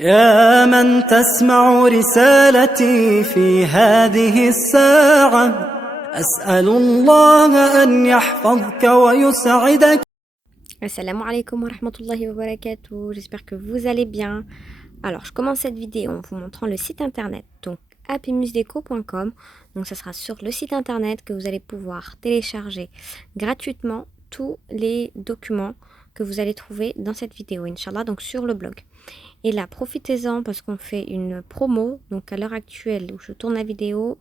يا من تسمع رسالتي في هذه الساعة أسأل الله أن يحفظك ويسعدك. Assalamu alaikum wa rahmatullahi wa barakatuh, j'espère que vous allez bien. Alors je commence cette vidéo en vous montrant le site internet, donc happymusdeco.com. Donc ça sera sur le site internet que vous allez pouvoir télécharger gratuitement tous les documents que vous allez trouver dans cette vidéo, Inch'Allah, donc sur le blog. Et là, profitez-en parce qu'on fait une promo, donc à l'heure actuelle où je tourne la vidéo,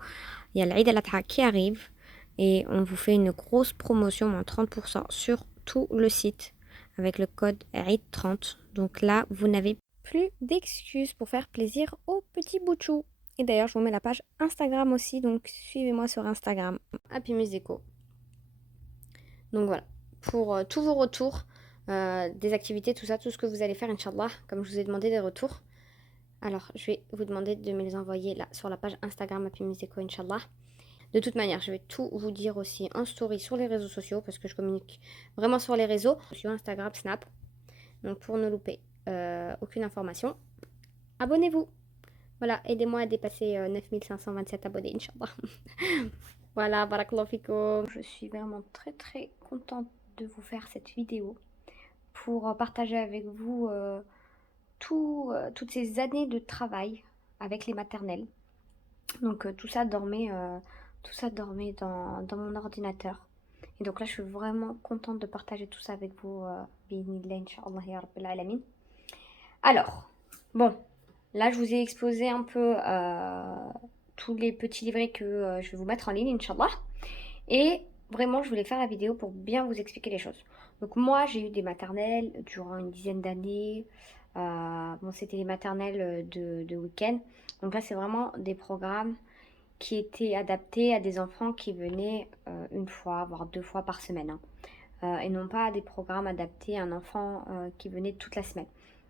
il y a l'Eid al-Adha qui arrive et on vous fait une grosse promotion, moins 30% sur tout le site avec le code EID30. Donc là, vous n'avez plus d'excuses pour faire plaisir aux petits bout de chou. Et d'ailleurs, je vous mets la page Instagram aussi, donc suivez-moi sur Instagram, Happy Museco. Donc voilà, pour tous vos retours, des activités, tout ça, tout ce que vous allez faire, Inch'Allah, comme je vous ai demandé des retours. Alors, je vais vous demander de me les envoyer là sur la page Instagram Happy Museco, Inch'Allah. De toute manière, je vais tout vous dire aussi en story sur les réseaux sociaux parce que je communique vraiment sur les réseaux, sur Instagram, Snap. Donc pour ne louper aucune information, abonnez-vous. Voilà, aidez-moi à dépasser 9527 abonnés, Inch'Allah. Voilà, barakallahu fikoum. Je suis vraiment très très contente de vous faire cette vidéo pour partager avec vous toutes ces années de travail avec les maternelles. Donc tout ça dormait dans mon ordinateur. Et donc là, je suis vraiment contente de partager tout ça avec vous. Bi'idhnillah, Inch'Allah, ya Rabbil Alamin. Alors, bon, là, je vous ai exposé un peu tous les petits livrets que je vais vous mettre en ligne, Inch'Allah. Et vraiment, je voulais faire la vidéo pour bien vous expliquer les choses. Donc moi, j'ai eu des maternelles durant une dizaine d'années. Bon, c'était les maternelles de week-end. Donc là, c'est vraiment des programmes qui étaient adaptés à des enfants qui venaient une fois, voire 2 fois par semaine. Et non pas des programmes adaptés à un enfant qui venait toute la semaine.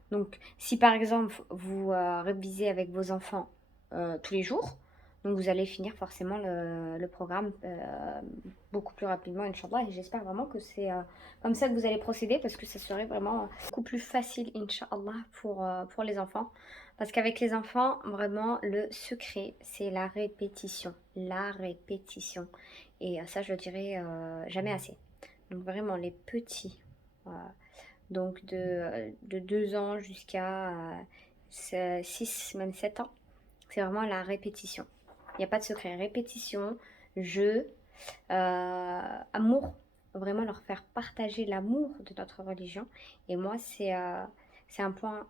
Donc, si par exemple, vous révisez avec vos enfants tous les jours, donc vous allez finir forcément le programme beaucoup plus rapidement, Inch'Allah. Et j'espère vraiment que c'est comme ça que vous allez procéder parce que ça serait vraiment beaucoup plus facile, Inch'Allah, pour les enfants. Parce qu'avec les enfants, vraiment, le secret, c'est la répétition. La répétition. Et ça, je le dirai jamais assez. Donc vraiment, les petits, donc de 2 ans jusqu'à 6, même 7 ans, c'est vraiment la répétition. Il n'y a pas de secret. Répétition, jeu, amour. Vraiment leur faire partager l'amour de notre religion. Et moi, c'est un point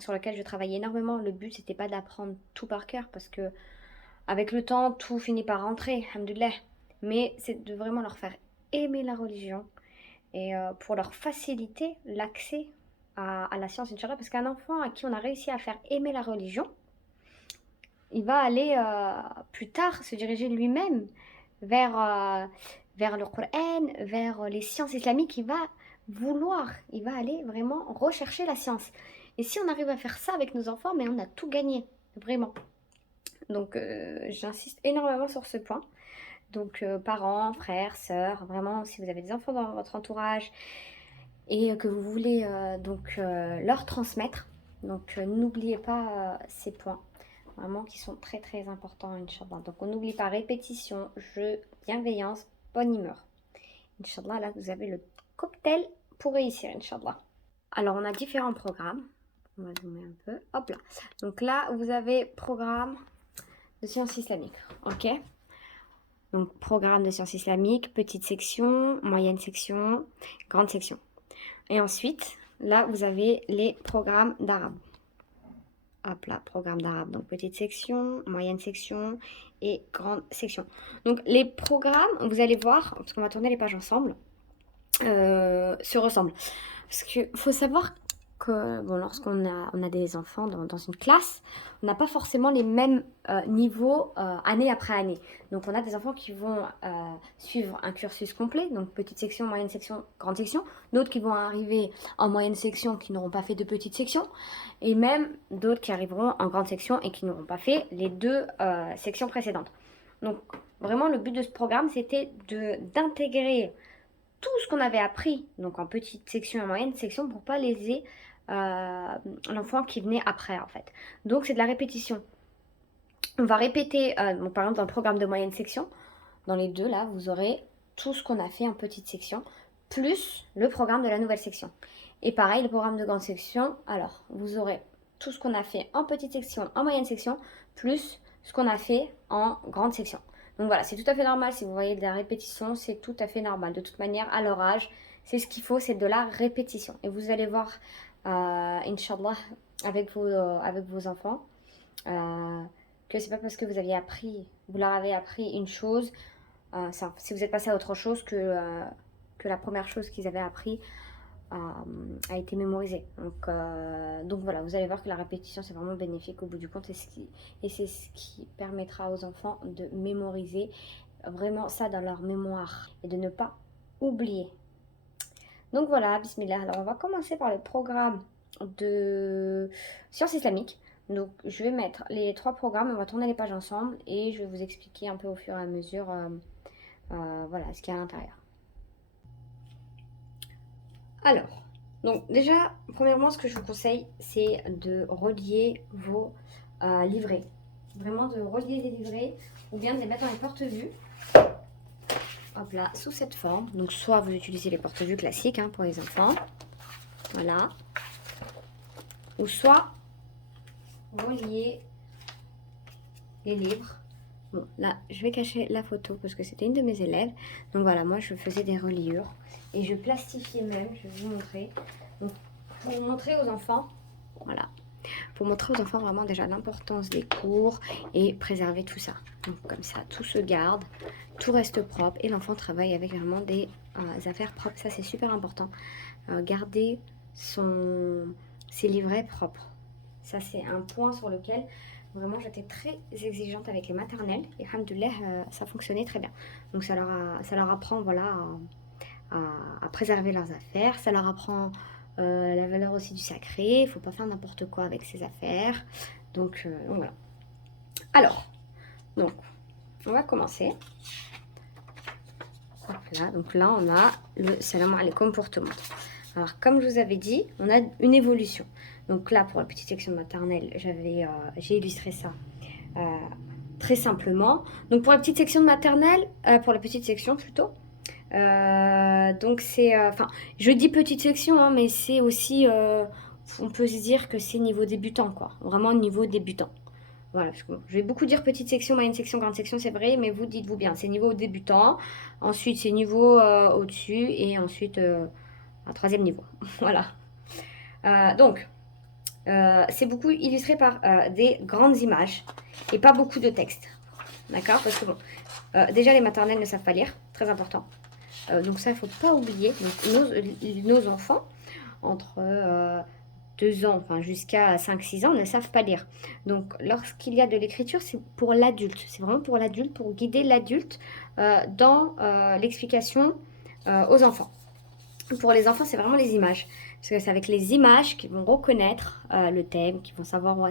sur lequel je travaille énormément. Le but, c'était pas d'apprendre tout par cœur parce que avec le temps, tout finit par rentrer, alhamdoulilah. Mais c'est de vraiment leur faire aimer la religion et pour leur faciliter l'accès à la science, Inch'Allah. Parce qu'un enfant à qui on a réussi à faire aimer la religion, il va aller plus tard se diriger lui-même vers le Coran, vers les sciences islamiques. Il va aller vraiment rechercher la science. Et si on arrive à faire ça avec nos enfants, mais on a tout gagné, vraiment. Donc j'insiste énormément sur ce point. Donc parents, frères, sœurs, vraiment, si vous avez des enfants dans votre entourage et que vous voulez leur transmettre, donc n'oubliez pas ces points. Vraiment qui sont très très importants, Inch'Allah. Donc on n'oublie pas répétition, jeu, bienveillance, bonne humeur. Inch'Allah, là vous avez le cocktail pour réussir, Inch'Allah. Alors on a différents programmes. On va zoomer un peu. Hop là. Donc là vous avez programme de sciences islamiques. Ok. Donc programme de sciences islamiques, petite section, moyenne section, grande section. Et ensuite, là vous avez les programmes d'arabe. Hop là, programme d'arabe. Donc petite section, moyenne section et grande section. Donc les programmes, vous allez voir, parce qu'on va tourner les pages ensemble, se ressemblent. Parce qu'il faut savoir que bon, lorsqu'on a des enfants dans une classe, on n'a pas forcément les mêmes niveaux année après année. Donc on a des enfants qui vont suivre un cursus complet, donc petite section, moyenne section, grande section. D'autres qui vont arriver en moyenne section qui n'auront pas fait de petite section. Et même d'autres qui arriveront en grande section et qui n'auront pas fait les 2 sections précédentes. Donc vraiment le but de ce programme c'était d'intégrer tout ce qu'on avait appris donc en petite section et en moyenne section pour pas léser l'enfant qui venait après en fait. Donc c'est de la répétition. On va répéter, donc, par exemple dans le programme de moyenne section, dans les deux là, vous aurez tout ce qu'on a fait en petite section, plus le programme de la nouvelle section. Et pareil, le programme de grande section, alors vous aurez tout ce qu'on a fait en petite section, en moyenne section, plus ce qu'on a fait en grande section. Donc voilà, c'est tout à fait normal, si vous voyez de la répétition, c'est tout à fait normal. De toute manière, à leur âge, c'est ce qu'il faut, c'est de la répétition. Et vous allez voir, Inch'Allah, avec vos enfants, que c'est pas parce que vous leur avez appris une chose, si vous êtes passé à autre chose que la première chose qu'ils avaient appris a été mémorisée. Donc voilà, vous allez voir que la répétition c'est vraiment bénéfique au bout du compte, et c'est ce qui permettra aux enfants de mémoriser vraiment ça dans leur mémoire et de ne pas oublier. Donc voilà, bismillah. Alors on va commencer par le programme de sciences islamiques. Donc je vais mettre les 3 programmes, on va tourner les pages ensemble et je vais vous expliquer un peu au fur et à mesure voilà, ce qu'il y a à l'intérieur. Alors, donc déjà, premièrement, ce que je vous conseille, c'est de relier vos livrets. Vraiment de relier les livrets ou bien de les mettre dans les porte-vues. Hop là, sous cette forme. Donc soit vous utilisez les porte-vues classiques pour les enfants. Voilà. Ou soit relier les livres. Bon, là, je vais cacher la photo parce que c'était une de mes élèves. Donc voilà, moi, je faisais des reliures. Et je plastifiais même, je vais vous montrer. Donc, pour montrer aux enfants, voilà. Pour montrer aux enfants vraiment déjà l'importance des cours et préserver tout ça. Donc comme ça, tout se garde, tout reste propre et l'enfant travaille avec vraiment des affaires propres. Ça, c'est super important. Garder ses livrets propres. Ça, c'est un point sur lequel vraiment j'étais très exigeante avec les maternelles. Et alhamdoulilah, ça fonctionnait très bien. Donc ça leur apprend voilà, à préserver leurs affaires. Ça leur apprend la valeur aussi du sacré. Il ne faut pas faire n'importe quoi avec ses affaires. Donc voilà. Alors, donc, on va commencer. Voilà, donc là, on a le salam alaikum pour tout le monde. Alors, comme je vous avais dit, on a une évolution. Donc là, pour la petite section maternelle, j'ai illustré ça très simplement. Donc pour la petite section de maternelle, pour la petite section plutôt, donc c'est, enfin, je dis petite section, mais c'est aussi, on peut se dire que c'est niveau débutant, quoi. Vraiment niveau débutant. Voilà, parce que bon, je vais beaucoup dire petite section, moyenne section, grande section, c'est vrai, mais vous dites-vous bien, c'est niveau débutant, ensuite c'est niveau au-dessus, et ensuite un 3e niveau. Voilà. Donc, c'est beaucoup illustré par des grandes images et pas beaucoup de texte. D'accord? Parce que bon, déjà les maternelles ne savent pas lire, très important. Donc ça, il ne faut pas oublier. Donc, nos enfants, entre 2 ans, enfin jusqu'à 5-6 ans, ne savent pas lire. Donc lorsqu'il y a de l'écriture, c'est pour l'adulte. C'est vraiment pour l'adulte, pour guider l'adulte dans l'explication aux enfants. Pour les enfants, c'est vraiment les images. Parce que c'est avec les images qu'ils vont reconnaître le thème, qu'ils vont savoir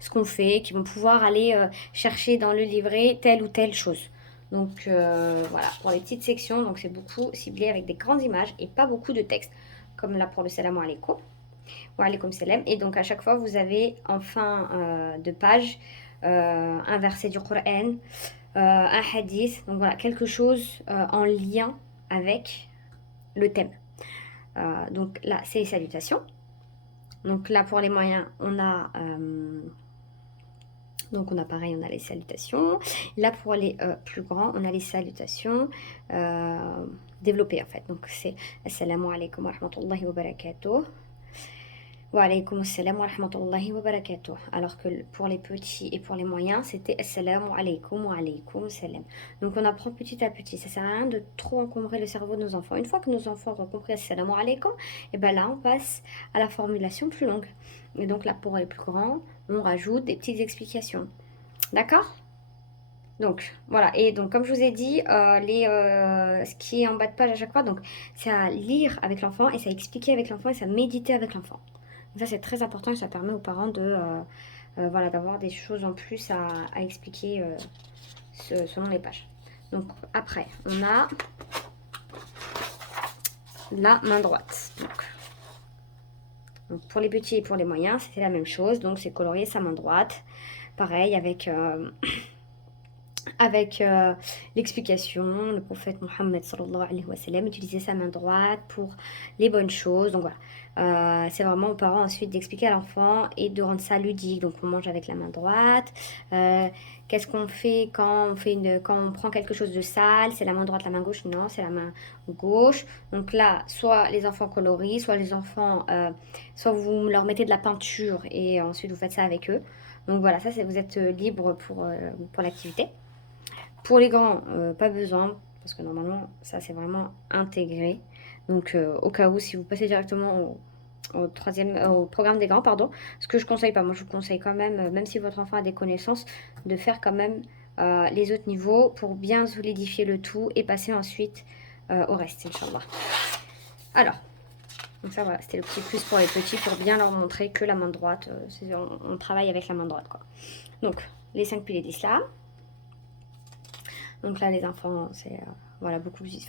ce qu'on fait, qu'ils vont pouvoir aller chercher dans le livret telle ou telle chose. Donc voilà, pour les petites sections, donc c'est beaucoup ciblé avec des grandes images et pas beaucoup de texte. Comme là pour le salam alaikum. Wa alaikum salam. Et donc à chaque fois, vous avez en fin de page un verset du Coran, un hadith. Donc voilà, quelque chose en lien avec le thème. Donc là, c'est les salutations. Donc là, pour les moyens, on a pareil, on a les salutations. Là, pour les plus grands, on a les salutations développées en fait. Donc c'est Assalamu alaikum wa rahmatullahi wa barakatuh. Wa alaykum assalam wa rahmatullahi wa barakatuh. Alors que pour les petits et pour les moyens, c'était Assalamu alaykum wa alaykum salam. Donc on apprend petit à petit. Ça sert à rien de trop encombrer le cerveau de nos enfants. Une fois que nos enfants ont compris Assalamu alaykum, et ben là on passe à la formulation plus longue. Et donc là pour les plus grands, on rajoute des petites explications. D'accord ? Donc voilà, et donc comme je vous ai dit, ce qui est en bas de page à chaque fois, donc c'est à lire avec l'enfant et c'est à expliquer avec l'enfant et c'est à méditer avec l'enfant. Ça c'est très important et ça permet aux parents de voilà, d'avoir des choses en plus à expliquer selon les pages. Donc après, on a la main droite. Donc, Donc pour les petits et pour les moyens, c'était la même chose. Donc c'est colorier sa main droite. Pareil avec l'explication, le prophète Mohammed sallallahu alayhi wa sallam utilisait sa main droite pour les bonnes choses. Donc voilà, c'est vraiment aux parents ensuite d'expliquer à l'enfant et de rendre ça ludique. Donc on mange avec la main droite. Qu'est-ce qu'on fait quand quand on prend quelque chose de sale? C'est la main droite, la main gauche? Non, c'est la main gauche. Donc là, soit les enfants colorient, soit les enfants, soit vous leur mettez de la peinture et ensuite vous faites ça avec eux. Donc voilà, ça vous êtes libre pour l'activité. Pour les grands, pas besoin, parce que normalement, ça c'est vraiment intégré. Donc au cas où, si vous passez directement au programme des grands, pardon, ce que je conseille pas, moi je vous conseille quand même, même si votre enfant a des connaissances, de faire quand même les autres niveaux pour bien solidifier le tout et passer ensuite au reste, Inch'Allah. Alors, donc ça voilà, c'était le petit plus pour les petits, pour bien leur montrer que la main droite, on travaille avec la main droite, quoi. Donc, les 5 piliers d'Islam. Donc là, les enfants, c'est voilà, plus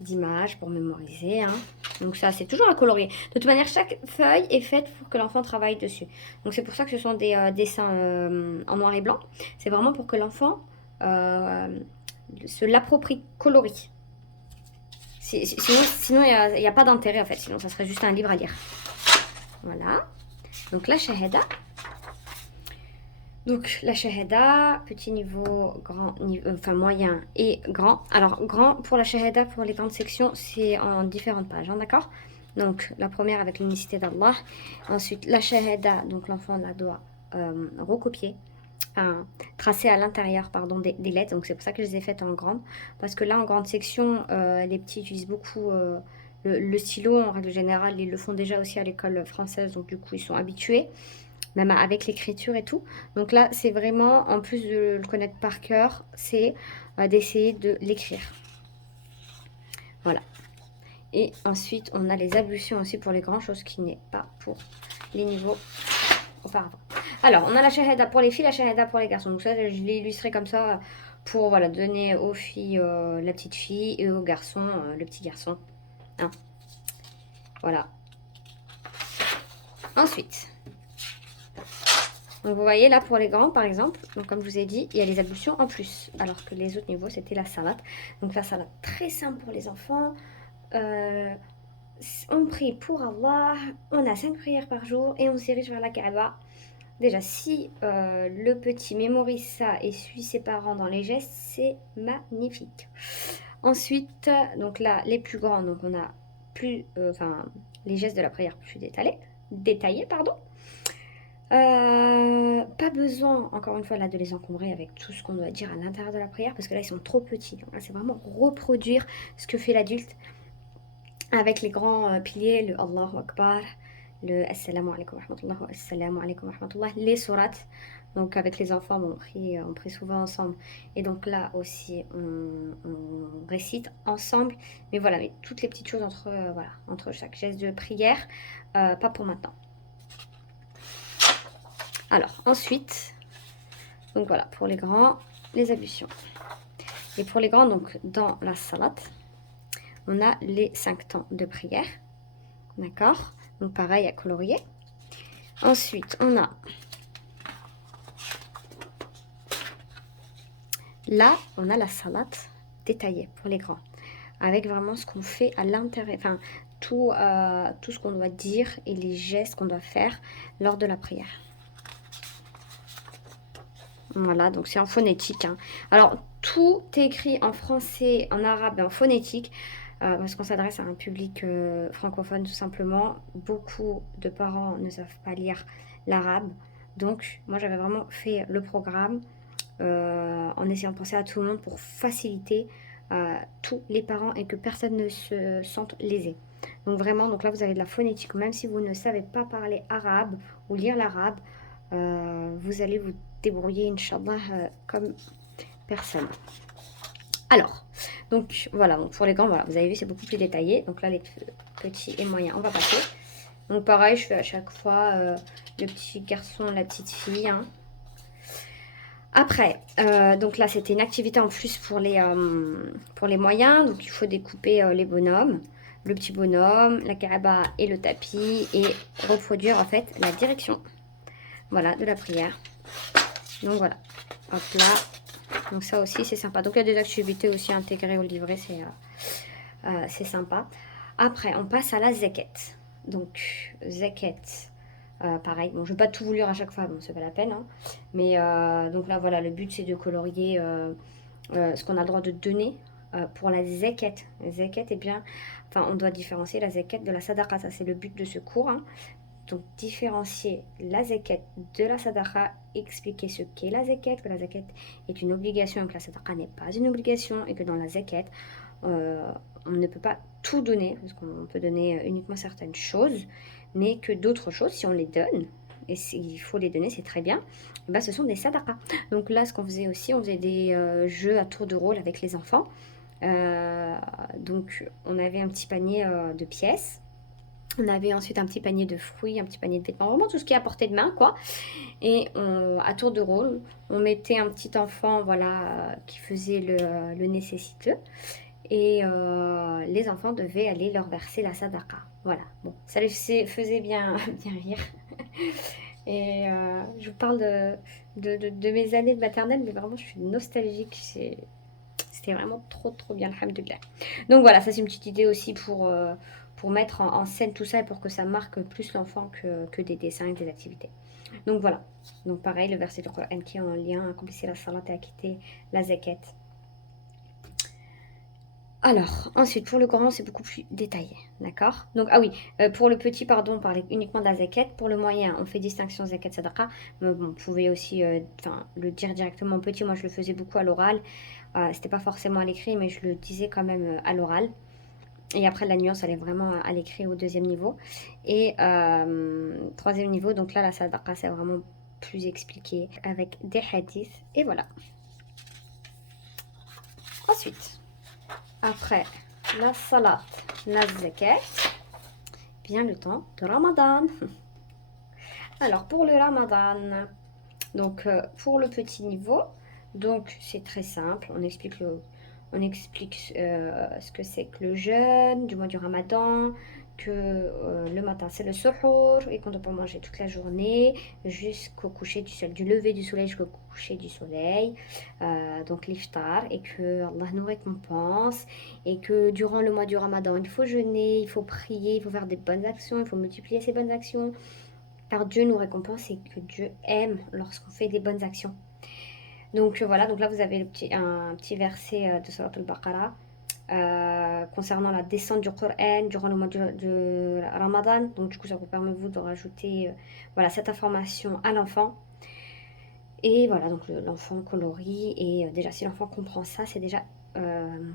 d'images pour mémoriser. Hein. Donc ça, c'est toujours à colorier. De toute manière, chaque feuille est faite pour que l'enfant travaille dessus. Donc c'est pour ça que ce sont des dessins en noir et blanc. C'est vraiment pour que l'enfant se l'approprie coloris. Sinon il n'y a pas d'intérêt en fait. Sinon, ça serait juste un livre à lire. Voilà. Donc la shahada. Donc la shahada, petit niveau, grand niveau, enfin moyen et grand. Alors grand pour la shahada, pour les grandes sections, c'est en différentes pages, hein, d'accord? Donc la première avec l'unicité d'Allah. Ensuite la shahada, donc l'enfant la doit recopier, enfin tracer à l'intérieur, pardon, des lettres. Donc c'est pour ça que je les ai faites en grande. Parce que là en grande section, les petits utilisent beaucoup le stylo. En règle générale, ils le font déjà aussi à l'école française, donc du coup ils sont habitués. Même avec l'écriture et tout. Donc là, c'est vraiment, en plus de le connaître par cœur, c'est d'essayer de l'écrire. Voilà. Et ensuite, on a les ablutions aussi pour les grands, choses qui n'est pas pour les niveaux auparavant. Alors, on a la shahada pour les filles, la shahada pour les garçons. Donc ça, je l'ai illustré comme ça pour voilà, donner aux filles la petite fille et aux garçons le petit garçon. Hein. Voilà. Ensuite... Donc vous voyez là pour les grands par exemple, donc comme je vous ai dit, il y a les ablutions en plus, alors que les autres niveaux c'était la salade. Donc la salade très simple pour les enfants, on prie pour Allah, on a 5 prières par jour et on se dirige vers la Kaaba. Déjà si le petit mémorise ça et suit ses parents dans les gestes, c'est magnifique. Ensuite, donc là les plus grands, donc on a plus, les gestes de la prière plus détaillés, pardon. Pas besoin, encore une fois, là, de les encombrer avec tout ce qu'on doit dire à l'intérieur de la prière, parce que là, ils sont trop petits. Donc là, c'est vraiment reproduire ce que fait l'adulte avec les grands piliers, le Allahu Akbar, le Assalamu alaikum wa rahmatullah, Assalamu alaikum wa rahmatullah, les sourates. Donc avec les enfants, on prie souvent ensemble. Et donc là aussi, on récite ensemble. Mais voilà, mais toutes les petites choses entre chaque geste de prière, pas pour maintenant. Alors, ensuite, donc voilà, pour les grands, les ablutions. Et pour les grands, donc, dans la salade, on a les 5 temps de prière. D'accord? Donc, pareil à colorier. Ensuite, on a... Là, on a la salade détaillée pour les grands. Avec vraiment ce qu'on fait à l'intérieur. Enfin, tout ce qu'on doit dire et les gestes qu'on doit faire lors de la prière. Voilà, donc c'est en phonétique. Hein. Alors, tout est écrit en français, en arabe et en phonétique, parce qu'on s'adresse à un public francophone tout simplement. Beaucoup de parents ne savent pas lire l'arabe. Donc, moi, j'avais vraiment fait le programme en essayant de penser à tout le monde pour faciliter tous les parents et que personne ne se sente lésé. Donc, vraiment, donc là, vous avez de la phonétique. Même si vous ne savez pas parler arabe ou lire l'arabe, vous allez vous débrouiller, Inch'Allah, comme personne. Alors, donc voilà, donc pour les grands, voilà, vous avez vu, c'est beaucoup plus détaillé. Donc là, les petits et moyens, on va passer. Donc pareil, je fais à chaque fois le petit garçon, la petite fille. Hein. Après, donc là, c'était une activité en plus pour les moyens. Donc il faut découper les bonhommes. le petit bonhomme, la Kaaba et le tapis et reproduire en fait la direction, voilà, de la prière. Donc voilà, hop là. Donc ça aussi c'est sympa. Donc il y a des activités aussi intégrées au livret, c'est sympa. Après on passe à la zakat. Donc zakat, pareil, bon je vais pas tout vous lire à chaque fois, bon c'est pas la peine, hein. Mais donc là voilà, le but c'est de colorier ce qu'on a le droit de donner pour la zakat. La zakat, eh bien, enfin on doit différencier la zakat de la sadaqa, ça c'est le but de ce cours, hein. Donc différencier la zakat de la sadaqa, expliquer ce qu'est la zakat, que la zakat est une obligation et que la sadaqa n'est pas une obligation et que dans la zakat, on ne peut pas tout donner, parce qu'on peut donner uniquement certaines choses, mais que d'autres choses, si on les donne, et il faut les donner, c'est très bien, et ben ce sont des sadaqas. Donc là, ce qu'on faisait aussi, on faisait des jeux à tour de rôle avec les enfants. Donc on avait un petit panier de pièces. On avait ensuite un petit panier de fruits, un petit panier de vêtements, vraiment tout ce qui est à portée de main, quoi. Et à tour de rôle, on mettait un petit enfant, voilà, qui faisait le nécessiteux. Et les enfants devaient aller leur verser la sadaqa. Voilà, bon, ça les faisait bien, bien rire. Et je vous parle de mes années de maternelle, mais vraiment je suis nostalgique. C'était vraiment trop trop bien, alhamdoulilah. Donc voilà, ça c'est une petite idée aussi pour mettre en scène tout ça et pour que ça marque plus l'enfant que des dessins et des activités. Donc voilà, donc pareil, le verset du Coran qui est en lien, accomplissez la salat et acquittez la zakat. Alors, ensuite, pour le Coran, c'est beaucoup plus détaillé, d'accord? Donc, ah oui, pour le petit, pardon, on parlait uniquement de la zakat. Pour le moyen, on fait distinction zakat, sadaqa. Mais bon, vous pouvez aussi le dire directement au petit. Moi, je le faisais beaucoup à l'oral. C'était pas forcément à l'écrit, mais je le disais quand même à l'oral. Et après, la nuance, elle est vraiment à l'écrit au deuxième niveau. Et troisième niveau, donc là, la sadaqa, c'est vraiment plus expliqué avec des hadiths. Et voilà. Ensuite... Après la salat, la zakat, vient le temps de Ramadan. Alors pour le Ramadan, donc pour le petit niveau, donc c'est très simple. On explique ce que c'est que le jeûne du mois du Ramadan, que le matin c'est le suhour et qu'on ne doit pas manger toute la journée jusqu'au coucher du soleil, du lever du soleil jusqu'au coucher du soleil, donc l'iftar, et que Allah nous récompense et que durant le mois du Ramadan il faut jeûner, il faut prier, il faut faire des bonnes actions, il faut multiplier ces bonnes actions car Dieu nous récompense et que Dieu aime lorsqu'on fait des bonnes actions. Donc voilà, donc là vous avez un petit verset de Surat al-Baqarah concernant la descente du Coran durant le mois de Ramadan. Donc du coup ça vous permet vous de rajouter voilà, cette information à l'enfant. Et voilà, donc l'enfant colorie et déjà si l'enfant comprend ça, c'est déjà une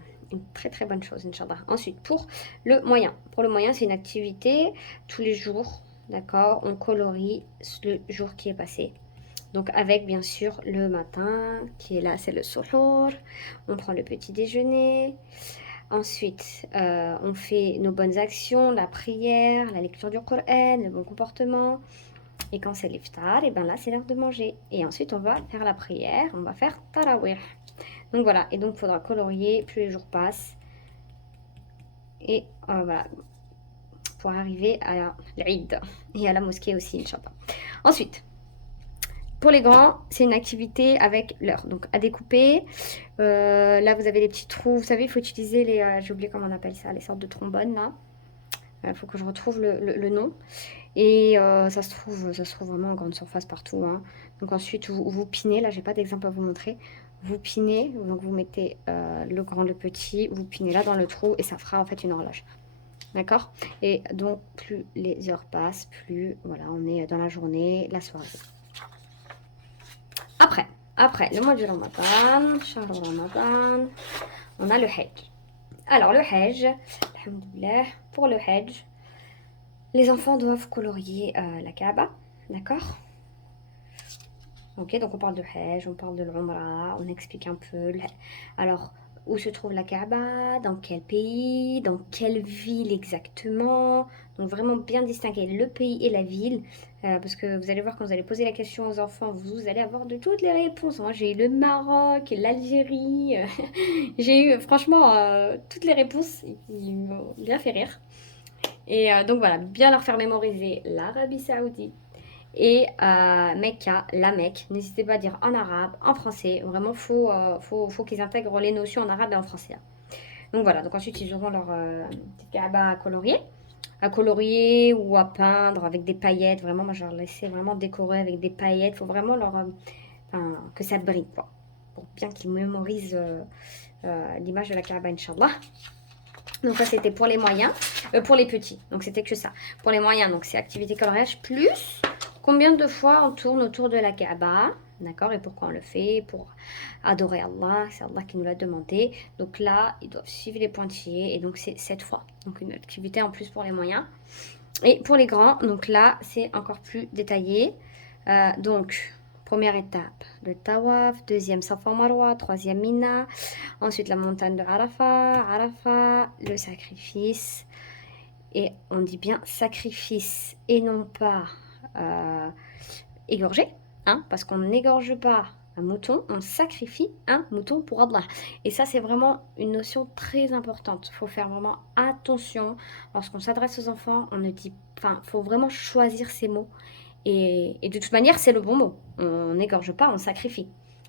très très bonne chose, Inch'Allah. Ensuite, pour le moyen. Pour le moyen, c'est une activité tous les jours, d'accord? On colorie le jour qui est passé. Donc avec bien sûr le matin qui est là, c'est le suhour. On prend le petit déjeuner. Ensuite, on fait nos bonnes actions, la prière, la lecture du Coran, le bon comportement. Et quand c'est l'iftar, et bien là c'est l'heure de manger. Et ensuite on va faire la prière, on va faire tarawih. Donc voilà, et donc il faudra colorier, plus les jours passent. Et voilà, pour arriver à l'Eid et à la mosquée aussi, Inch'Allah. Ensuite, pour les grands, c'est une activité avec l'heure, donc à découper. Là, vous avez les petits trous. Vous savez, il faut utiliser les... j'ai oublié comment on appelle ça, les sortes de trombones, là. Il faut que je retrouve le nom. Et ça se trouve vraiment en grande surface partout, hein. Donc ensuite, vous pinez. Là, j'ai pas d'exemple à vous montrer. Vous pinez, donc vous mettez le grand, le petit. Vous pinez là dans le trou et ça fera en fait une horloge. D'accord? Et donc, plus les heures passent, plus voilà, on est dans la journée, la soirée. Après, le mois du Ramadan, Shahr Ramadan, on a le Hajj. Alors, le Hajj, alhamdoulilah, pour le Hajj, les enfants doivent colorier la Kaaba, d'accord? Ok, donc on parle de Hajj, on parle de l'Umrah, on explique un peu. Alors, où se trouve la Kaaba, dans quel pays, dans quelle ville exactement, Donc vraiment bien distinguer le pays et la ville. Parce que vous allez voir, quand vous allez poser la question aux enfants, vous allez avoir de toutes les réponses. Moi, j'ai eu le Maroc, l'Algérie. J'ai eu, franchement, toutes les réponses. Ils m'ont bien fait rire. Et donc voilà, bien leur faire mémoriser l'Arabie Saoudite et Mecca, la Mecque. N'hésitez pas à dire en arabe, en français. Vraiment, faut qu'ils intègrent les notions en arabe et en français, hein. Donc voilà, donc ensuite ils auront leur petite Kaaba à colorier ou à peindre avec des paillettes. Vraiment, moi je leur laissais vraiment décorer avec des paillettes. Il faut vraiment leur, enfin, que ça brille, quoi, pour bien qu'ils mémorisent l'image de la Kaaba, Inch'Allah. Donc ça c'était pour les moyens, pour les petits, donc c'était que ça. Pour les moyens, donc c'est activité coloriage plus combien de fois on tourne autour de la Kaaba, d'accord, et pourquoi on le fait, pour adorer Allah, c'est Allah qui nous l'a demandé. Donc là, ils doivent suivre les pointillés, et donc c'est 7 fois. Donc une activité en plus pour les moyens. Et pour les grands, donc là, c'est encore plus détaillé. Donc, première étape, le Tawaf. Deuxième, Safa Marwa. Troisième, Mina. Ensuite, la montagne de Arafat, le sacrifice. Et on dit bien sacrifice et non pas égorger, hein, parce qu'on n'égorge pas un mouton, on sacrifie un mouton pour Allah. Et ça, c'est vraiment une notion très importante. Il faut faire vraiment attention lorsqu'on s'adresse aux enfants. On ne dit, enfin, faut vraiment choisir ses mots. Et de toute manière, c'est le bon mot. On n'égorge pas, on sacrifie.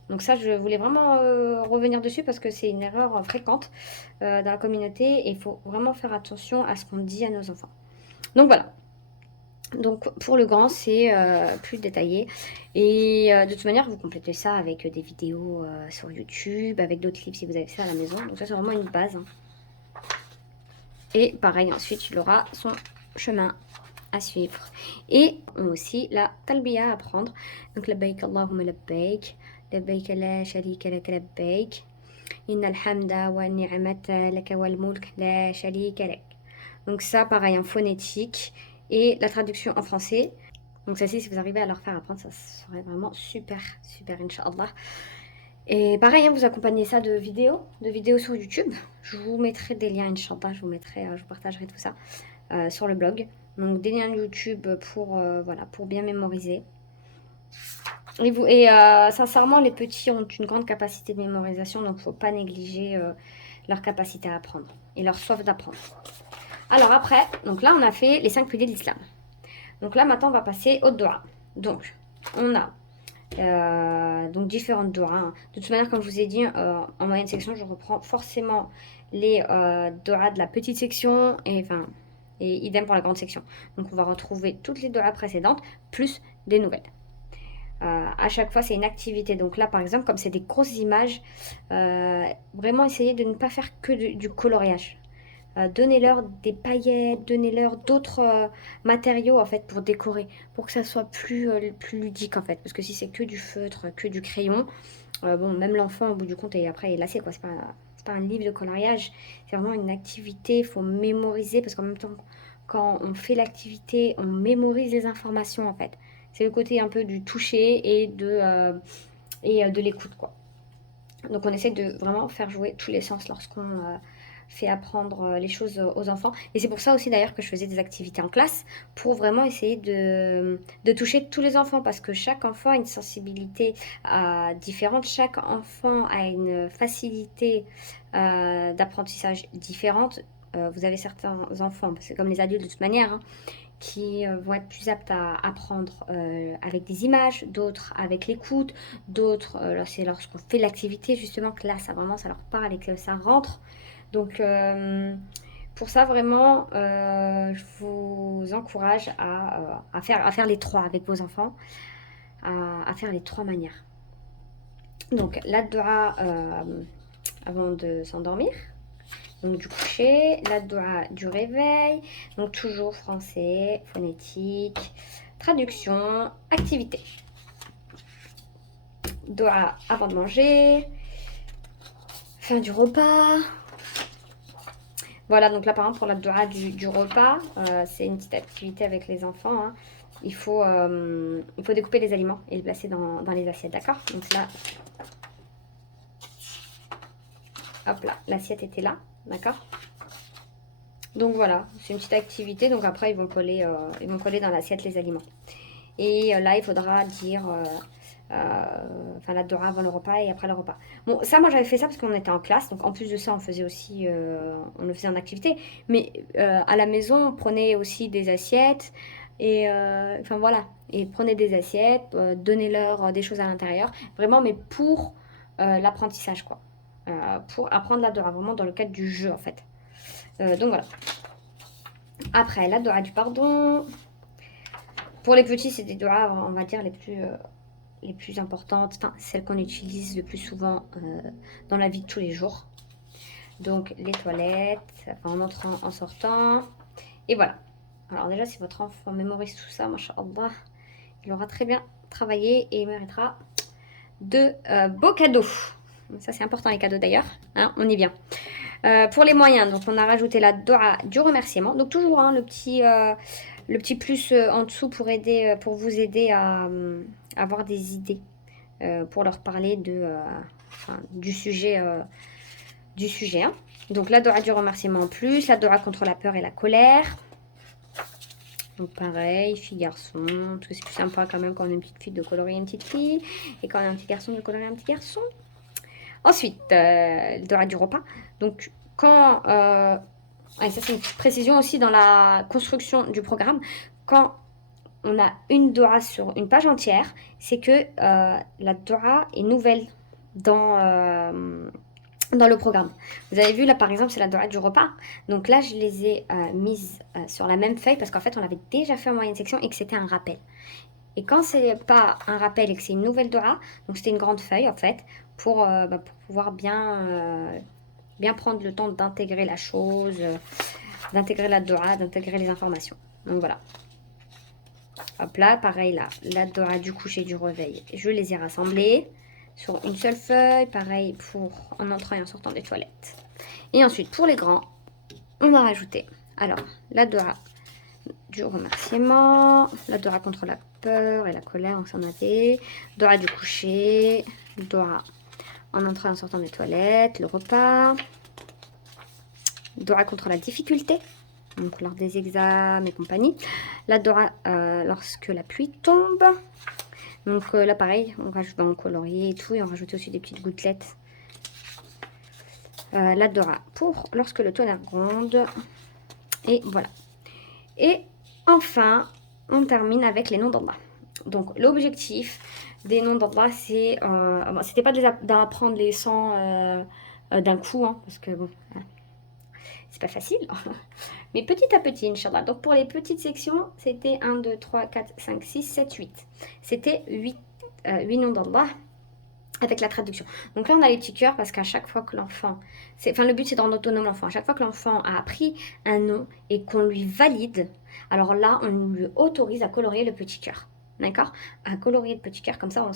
Donc ça, je voulais vraiment revenir dessus parce que c'est une erreur fréquente dans la communauté et il faut vraiment faire attention à ce qu'on dit à nos enfants. Donc voilà. Donc pour le grand, c'est plus détaillé. Et de toute manière, vous complétez ça avec des vidéos sur YouTube, avec d'autres livres si vous avez ça à la maison. Donc ça, c'est vraiment une base, hein. Et pareil, ensuite, il aura son chemin à suivre. Et aussi la talbiya à apprendre. Donc labbaik Allahumma labbaik, labbaik la sharika lak labbaik, innal hamda wa ni'mata laka wal mulk la sharika lak. Donc ça, pareil, en phonétique. Et la traduction en français. Donc celle-ci, si vous arrivez à leur faire apprendre, ça serait vraiment super, super, Inch'Allah. Et pareil, hein, vous accompagnez ça de vidéos sur YouTube. Je vous mettrai des liens, Inch'Allah, je vous partagerai tout ça sur le blog. Donc des liens YouTube pour, voilà, pour bien mémoriser. Et sincèrement, les petits ont une grande capacité de mémorisation, donc il ne faut pas négliger leur capacité à apprendre et leur soif d'apprendre. Alors après, donc là on a fait les 5 piliers de l'islam. Donc là maintenant on va passer au dua. Donc on a donc différentes doigts, hein. De toute manière, comme je vous ai dit, en moyenne section, je reprends forcément les doigts de la petite section et idem pour la grande section. Donc on va retrouver toutes les doigts précédentes plus des nouvelles. À chaque fois, c'est une activité. Donc là, par exemple, comme c'est des grosses images, vraiment essayer de ne pas faire que du coloriage. Donnez-leur des paillettes, donnez-leur d'autres matériaux en fait pour décorer, pour que ça soit plus ludique en fait. Parce que si c'est que du feutre, que du crayon, bon, même l'enfant au bout du compte et après il est lassé quoi. C'est pas un livre de coloriage, c'est vraiment une activité. Il faut mémoriser parce qu'en même temps, quand on fait l'activité, on mémorise les informations en fait. C'est le côté un peu du toucher et de l'écoute quoi. Donc on essaie de vraiment faire jouer tous les sens lorsqu'on fait apprendre les choses aux enfants. Et c'est pour ça aussi d'ailleurs que je faisais des activités en classe, pour vraiment essayer de toucher tous les enfants, parce que chaque enfant a une sensibilité différente, chaque enfant a une facilité d'apprentissage différente. Vous avez certains enfants, c'est comme les adultes de toute manière, hein, qui vont être plus aptes à apprendre avec des images, d'autres avec l'écoute, d'autres, c'est lorsqu'on fait l'activité justement que là, ça vraiment, ça leur parle et que ça rentre. Donc, pour ça, vraiment, je vous encourage à faire les 3 avec vos enfants, à faire les 3 manières. Donc, la dua avant de s'endormir, donc du coucher, la dua du réveil, donc toujours français, phonétique, traduction, activité. Dua avant de manger, fin du repas. Voilà, donc là, par exemple, pour la dua du repas, c'est une petite activité avec les enfants, hein. Il faut découper les aliments et les placer dans les assiettes, d'accord? Donc là, hop là, l'assiette était là, d'accord? Donc voilà, c'est une petite activité. Donc après, ils vont coller dans l'assiette les aliments. Et là, il faudra dire la dora avant le repas et après le repas. Bon, ça, moi, j'avais fait ça parce qu'on était en classe. Donc en plus de ça, on faisait aussi, on le faisait en activité. Mais à la maison, on prenait aussi des assiettes. Et enfin voilà, et prenez des assiettes, donnez-leur des choses à l'intérieur, vraiment, mais pour l'apprentissage, quoi. Pour apprendre la Dora, vraiment dans le cadre du jeu, en fait. Donc voilà. Après, la Dora du pardon. Pour les petits, c'est des Doras, on va dire, les plus importantes, enfin, celles qu'on utilise le plus souvent dans la vie de tous les jours. Donc, les toilettes, enfin, en entrant, en sortant. Et voilà. Alors déjà, si votre enfant mémorise tout ça, masha'Allah, il aura très bien travaillé et il méritera de beaux cadeaux. Ça, c'est important, les cadeaux d'ailleurs. Hein, on y vient. Pour les moyens, donc on a rajouté la Dora du remerciement. Donc toujours le petit plus en dessous pour vous aider à avoir des idées. Pour leur parler du sujet. Hein. Donc la Dora du remerciement en plus, la Dora contre la peur et la colère. Donc pareil, fille-garçon, parce que c'est plus sympa quand même quand on est une petite fille de colorier une petite fille, et quand on est un petit garçon de colorier un petit garçon. Ensuite, le Dora du repas. Donc quand, et ça c'est une petite précision aussi dans la construction du programme, quand on a une Dora sur une page entière, c'est que la Dora est nouvelle dans le programme. Vous avez vu là par exemple c'est la Dora du repas. Donc là je les ai mises sur la même feuille parce qu'en fait on l'avait déjà fait en moyenne section et que c'était un rappel. Et quand c'est pas un rappel et que c'est une nouvelle Dora, donc c'était une grande feuille en fait pour pouvoir bien prendre le temps d'intégrer la chose, d'intégrer la Dora, d'intégrer les informations. Donc voilà. Hop là, pareil là, la Dora du coucher du réveil, je les ai rassemblées sur une seule feuille, pareil pour en entrant et en sortant des toilettes. Et ensuite, pour les grands, on a rajouté, alors, la Dora du remerciement, la Dora contre la peur et la colère, on s'en avait, Dora du coucher, Dora en entrant et en sortant des toilettes, le repas, Dora contre la difficulté, donc lors des examens et compagnie, la Dora lorsque la pluie tombe. Donc là pareil, on rajoute dans le colorier et tout, et on rajoute aussi des petites gouttelettes. La Dora pour lorsque le tonnerre gronde. Et voilà. Et enfin, on termine avec les noms d'Allah. Donc l'objectif des noms d'Allah, c'est... c'était pas d'apprendre les 100 d'un coup, hein, parce que bon... c'est pas facile, mais petit à petit, Inch'Allah. Donc pour les petites sections, c'était 1, 2, 3, 4, 5, 6, 7, 8. C'était 8 noms d'Allah avec la traduction. Donc là, on a les petits cœurs parce qu'à chaque fois que l'enfant... le but, c'est de rendre autonome l'enfant. À chaque fois que l'enfant a appris un nom et qu'on lui valide, alors là, on lui autorise à colorier le petit cœur. D'accord? À colorier le petit cœur, comme ça,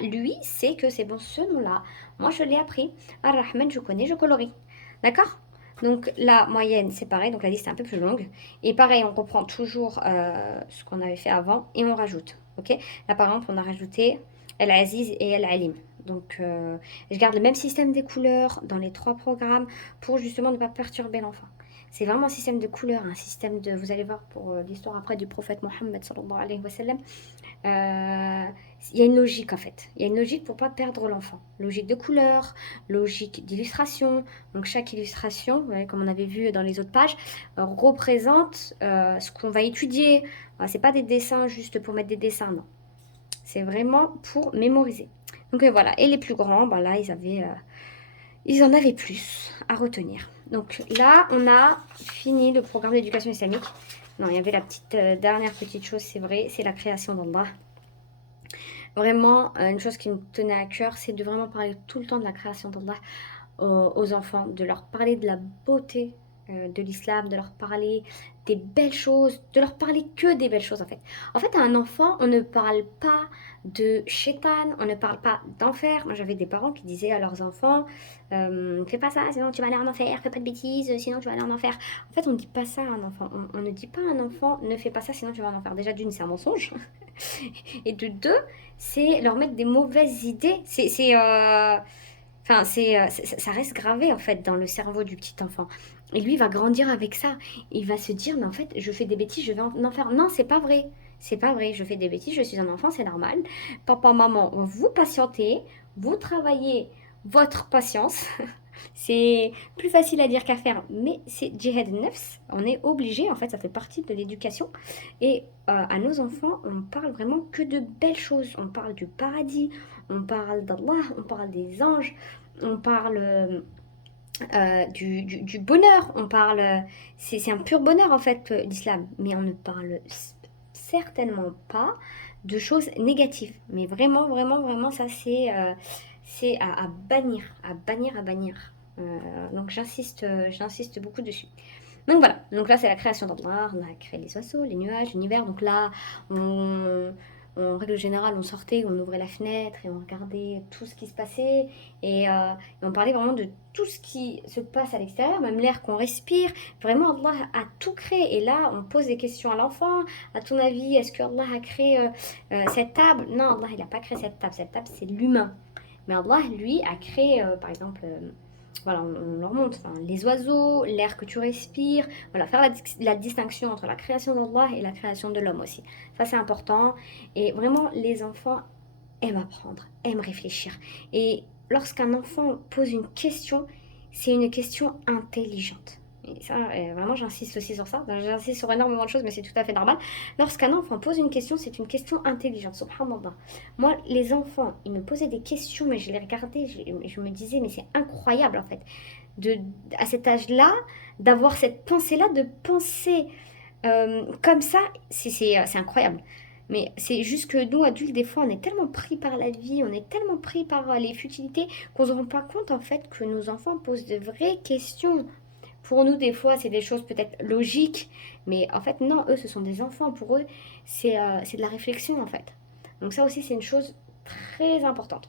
lui, sait que c'est bon, ce nom-là. Moi, je l'ai appris. Ar-Rahman, je connais, je colorie. D'accord? Donc la moyenne, c'est pareil, donc la liste est un peu plus longue. Et pareil, on reprend toujours ce qu'on avait fait avant et on rajoute. Ok? Là, par exemple, on a rajouté El-Aziz et El-Alim. Donc, je garde le même système des couleurs dans les 3 programmes pour justement ne pas perturber l'enfant. C'est vraiment un système de couleurs, un système de... Vous allez voir pour l'histoire après du prophète Mohammed sallallahu alayhi wa sallam. Il y a une logique en fait. Il y a une logique pour ne pas perdre l'enfant. Logique de couleur, logique d'illustration. Donc chaque illustration, comme on avait vu dans les autres pages, représente ce qu'on va étudier. C'est pas des dessins juste pour mettre des dessins, non. C'est vraiment pour mémoriser. Donc voilà. Et les plus grands, là ils en avaient plus à retenir. Donc là, on a fini le programme d'éducation islamique. Non, il y avait la dernière petite chose, c'est vrai, c'est la création d'Allah. Vraiment, une chose qui me tenait à cœur, c'est de vraiment parler tout le temps de la création d'Allah aux enfants, de leur parler de la beauté de l'islam, de leur parler des belles choses, de leur parler que des belles choses en fait. En fait, à un enfant, on ne parle pas de shaitan, on ne parle pas d'enfer. Moi, j'avais des parents qui disaient à leurs enfants fais pas ça, sinon tu vas aller en enfer, fais pas de bêtises, sinon tu vas aller en enfer. En fait, on ne dit pas ça à un enfant. On ne dit pas à un enfant ne fais pas ça, sinon tu vas en enfer. Déjà, d'une, c'est un mensonge. Et de deux, c'est leur mettre des mauvaises idées. Ça reste gravé en fait dans le cerveau du petit enfant. Et lui, il va grandir avec ça. Il va se dire, mais en fait, je fais des bêtises, je vais en faire. Non, c'est pas vrai. C'est pas vrai, je fais des bêtises, je suis un enfant, c'est normal. Papa, maman, vous patientez, vous travaillez votre patience. C'est plus facile à dire qu'à faire, mais c'est djihad nefs. On est obligé, en fait, ça fait partie de l'éducation. Et à nos enfants, on parle vraiment que de belles choses. On parle du paradis, on parle d'Allah, on parle des anges, on parle du bonheur. On parle, c'est un pur bonheur en fait, l'islam. Mais on ne parle certainement pas de choses négatives. Mais vraiment, vraiment, vraiment, ça c'est à bannir, à bannir, à bannir. Donc j'insiste beaucoup dessus. Donc voilà, donc là c'est la création d'Allah, on a créé les oiseaux, les nuages, l'univers. Donc là, en règle générale, on sortait, on ouvrait la fenêtre et on regardait tout ce qui se passait. Et on parlait vraiment de tout ce qui se passe à l'extérieur, même l'air qu'on respire. Vraiment, Allah a tout créé. Et là, on pose des questions à l'enfant. À ton avis, est-ce que Allah a créé cette table? Non, Allah, il n'a pas créé cette table. Cette table, c'est l'humain. Mais Allah, lui, a créé, par exemple, voilà, on leur montre les oiseaux, l'air que tu respires. Voilà, faire la distinction entre la création d'Allah et la création de l'homme aussi. Ça, c'est important. Et vraiment, les enfants aiment apprendre, aiment réfléchir. Et lorsqu'un enfant pose une question, c'est une question intelligente. Et ça, vraiment, j'insiste aussi sur ça. J'insiste sur énormément de choses, mais c'est tout à fait normal. Lorsqu'un enfant pose une question, c'est une question intelligente. Subhanallah. Moi, les enfants, ils me posaient des questions, mais je les regardais, je me disais, mais c'est incroyable en fait. À cet âge-là, d'avoir cette pensée-là, de penser comme ça, c'est incroyable. Mais c'est juste que nous, adultes, des fois, on est tellement pris par la vie, on est tellement pris par les futilités qu'on ne se rend pas compte en fait que nos enfants posent de vraies questions. Pour nous, des fois, c'est des choses peut-être logiques, mais en fait, non, eux, ce sont des enfants. Pour eux, c'est de la réflexion, en fait. Donc ça aussi, c'est une chose très importante.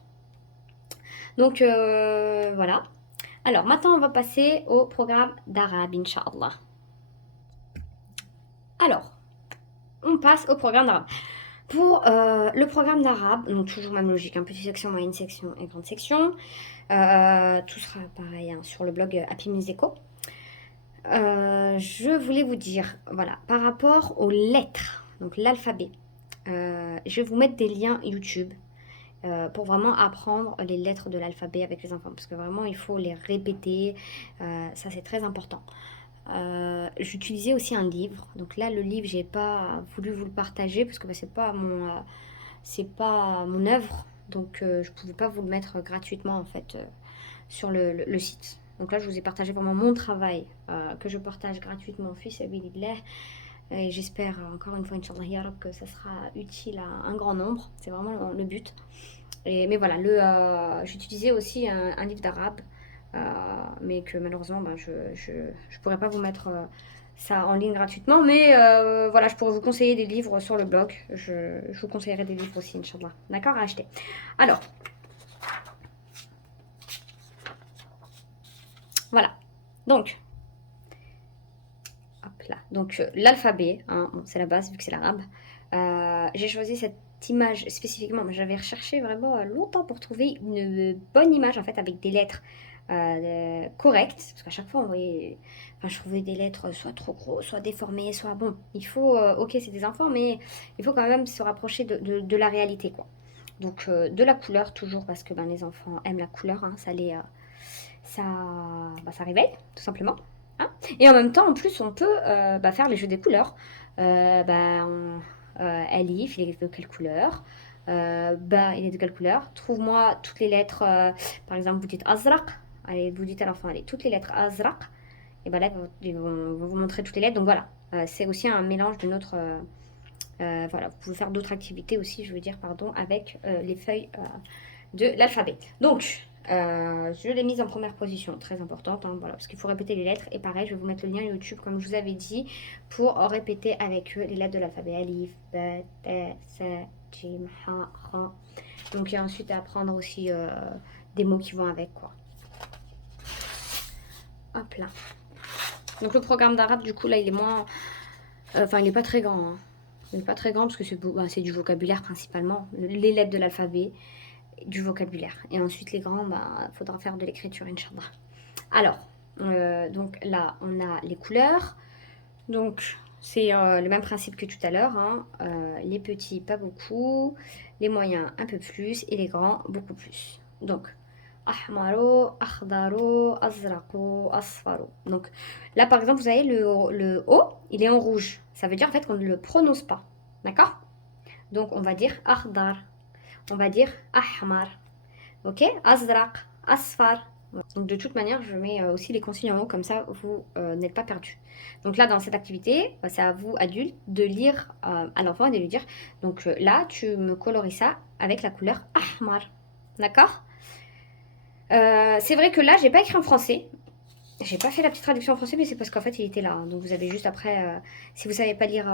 Donc, voilà. Alors, maintenant, on va passer au programme d'arabe, Inch'Allah. Alors, on passe au programme d'arabe. Pour le programme d'arabe, donc toujours même logique, petite section, moyenne section et grande section. Tout sera pareil sur le blog Happy Musico. Je voulais vous dire, voilà, par rapport aux lettres, donc l'alphabet, je vais vous mettre des liens YouTube pour vraiment apprendre les lettres de l'alphabet avec les enfants, parce que vraiment il faut les répéter, ça c'est très important. J'utilisais aussi un livre, donc là le livre j'ai pas voulu vous le partager parce que c'est pas mon œuvre, donc je pouvais pas vous le mettre gratuitement en fait sur le site. Donc là, je vous ai partagé vraiment mon travail que je partage gratuitement fi sabilillah. Et j'espère encore une fois, Inch'Allah ya Rab, que ça sera utile à un grand nombre. C'est vraiment le but. Mais voilà, j'utilisais aussi un livre d'arabe, mais que malheureusement, je ne pourrais pas vous mettre ça en ligne gratuitement. Mais voilà, je pourrais vous conseiller des livres sur le blog. Je vous conseillerai des livres aussi, Inch'Allah. D'accord, à acheter. Alors, voilà. Donc, hop là. Donc, l'alphabet, bon, c'est la base vu que c'est l'arabe. J'ai choisi cette image spécifiquement. J'avais recherché vraiment longtemps pour trouver une bonne image en fait avec des lettres correctes. Parce qu'à chaque fois, on voyait, je trouvais des lettres soit trop grosses, soit déformées, soit bon. Il faut, ok, c'est des enfants, mais il faut quand même se rapprocher de la réalité, quoi. Donc, de la couleur toujours parce que les enfants aiment la couleur. Ça réveille, tout simplement. Hein. Et en même temps, en plus, on peut faire les jeux des couleurs. Elif, il est de quelle couleur? Il est de quelle couleur? Trouve-moi toutes les lettres. Par exemple, vous dites Azraq. Allez, vous dites à l'enfant, allez, toutes les lettres Azraq. Et là, ils vont vous montrer toutes les lettres. Donc voilà, c'est aussi un mélange de notre. Voilà, vous pouvez faire d'autres activités aussi, je veux dire, pardon, avec les feuilles de l'alphabet. Donc, je l'ai mise en première position, très importante, voilà, parce qu'il faut répéter les lettres. Et pareil, je vais vous mettre le lien YouTube, comme je vous avais dit, pour répéter avec eux les lettres de l'alphabet. Alif, Ba, Ta, Sa, Jim, Ha, Ra. Donc, et ensuite, à apprendre aussi des mots qui vont avec, quoi. Hop là. Donc, le programme d'arabe, du coup, là, il est moins... il n'est pas très grand, hein. Il n'est pas très grand parce que c'est du vocabulaire principalement. Les lettres de l'alphabet, du vocabulaire. Et ensuite, les grands, faudra faire de l'écriture, Inch'Allah. Alors, Donc là, on a les couleurs. Donc, c'est le même principe que tout à l'heure. Hein. Les petits, pas beaucoup. Les moyens, un peu plus. Et les grands, beaucoup plus. Donc, ahmaro, akhdaro, azraqo, asfaro. Donc, là, par exemple, vous avez le O, il est en rouge. Ça veut dire, en fait, qu'on ne le prononce pas. D'accord? Donc, on va dire akhdar. On va dire ahmar. Ok? Azraq, asfar. Donc de toute manière, je mets aussi les consignes en haut, comme ça vous n'êtes pas perdu. Donc là, dans cette activité, c'est à vous, adultes, de lire à l'enfant et de lui dire, donc là, tu me coloris ça avec la couleur ahmar. D'accord? C'est vrai que là, j'ai pas écrit en français. J'ai pas fait la petite traduction en français, mais c'est parce qu'en fait, il était là. Hein. Donc vous avez juste après, si vous savez pas lire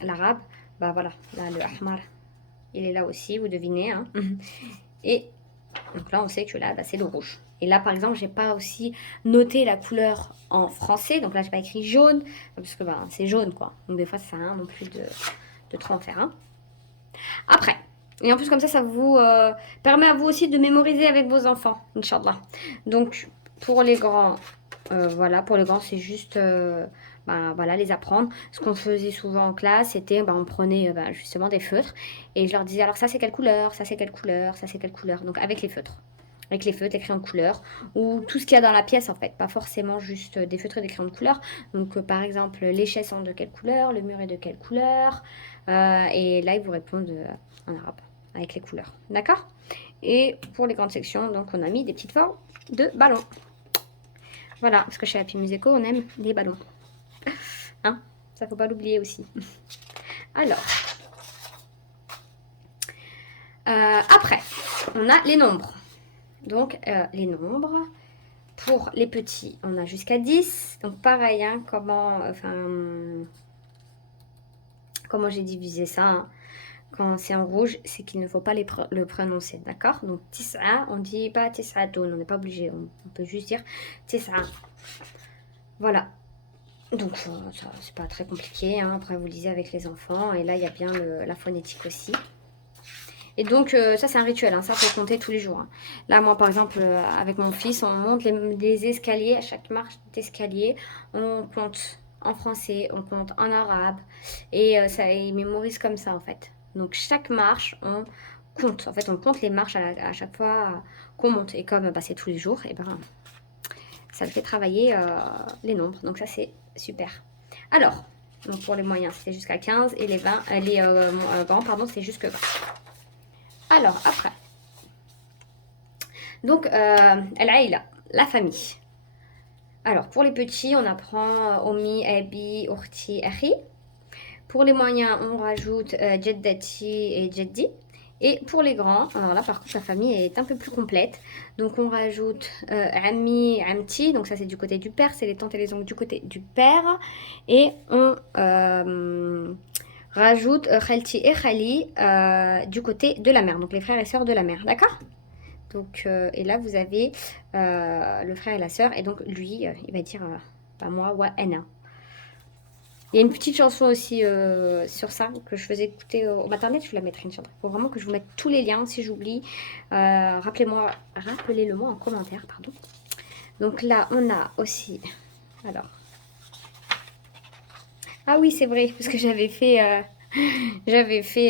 l'arabe, bah voilà, là, le ahmar, il est là aussi, vous devinez. Hein. Et donc là, on sait que là, bah, c'est le rouge. Et là, par exemple, j'ai pas aussi noté la couleur en français. Donc là, j'ai pas écrit jaune, parce que bah, c'est jaune, quoi. Donc des fois, ça sert à rien non plus de trop en faire. Hein. Après, et en plus, comme ça vous permet à vous aussi de mémoriser avec vos enfants, Inch'Allah. Donc, pour les grands, voilà, pour les grands, c'est juste... voilà, les apprendre. Ce qu'on faisait souvent en classe, c'était on prenait justement des feutres et je leur disais alors ça c'est quelle couleur, ça c'est quelle couleur, ça c'est quelle couleur. Donc avec les feutres. Avec les feutres, les crayons de couleur ou tout ce qu'il y a dans la pièce en fait, pas forcément juste des feutres et des crayons de couleur. Donc par exemple, les chaises sont de quelle couleur, le mur est de quelle couleur. Et là, ils vous répondent en arabe avec les couleurs. D'accord? Et pour les grandes sections, donc on a mis des petites formes de ballons. Voilà, parce que chez Happy Musico, on aime les ballons. Hein, ça faut pas l'oublier aussi. Alors, après, on a les nombres. Donc, les nombres, pour les petits, on a jusqu'à 10. Donc, pareil, hein, comment j'ai divisé ça hein. Quand c'est en rouge, c'est qu'il ne faut pas le prononcer, d'accord? Donc, tis'a, on dit pas tis'atoun, on n'est pas obligé, on peut juste dire tis'a. Voilà. Donc, c'est pas très compliqué. Hein. Après, vous lisez avec les enfants. Et là, il y a bien la phonétique aussi. Et donc, ça, c'est un rituel. Hein. Ça, faut compter tous les jours. Hein. Là, moi, par exemple, avec mon fils, on monte les escaliers. À chaque marche d'escalier, on compte en français, on compte en arabe. Et ça, il mémorise comme ça, en fait. Donc, chaque marche, on compte. En fait, on compte les marches à chaque fois qu'on monte. Et comme c'est tous les jours, et ça le fait travailler les nombres. Donc, ça, c'est super. Alors, donc pour les moyens, c'était jusqu'à 15 et les grands, pardon, c'est jusque 20. Alors, après. Donc, al-aïla, la famille. Alors, pour les petits, on apprend Omi, Abi, Urti, Akhi. Pour les moyens, on rajoute Jeddati et Jeddi. Et pour les grands, alors là par contre la famille est un peu plus complète. Donc on rajoute Ammi, Amti, donc ça c'est du côté du père, c'est les tantes et les oncles du côté du père. Et on rajoute Khalti et Khali du côté de la mère, donc les frères et sœurs de la mère, d'accord? Donc, et là vous avez le frère et la sœur, et donc lui il va dire moi, wa ana. Il y a une petite chanson aussi sur ça que je faisais écouter au maternel, je vous la mettrai Inch'Allah. Il faut vraiment que je vous mette tous les liens si j'oublie. Rappelez-le-moi en commentaire, pardon. Donc là, on a aussi... Alors... Ah oui, c'est vrai, parce que j'avais fait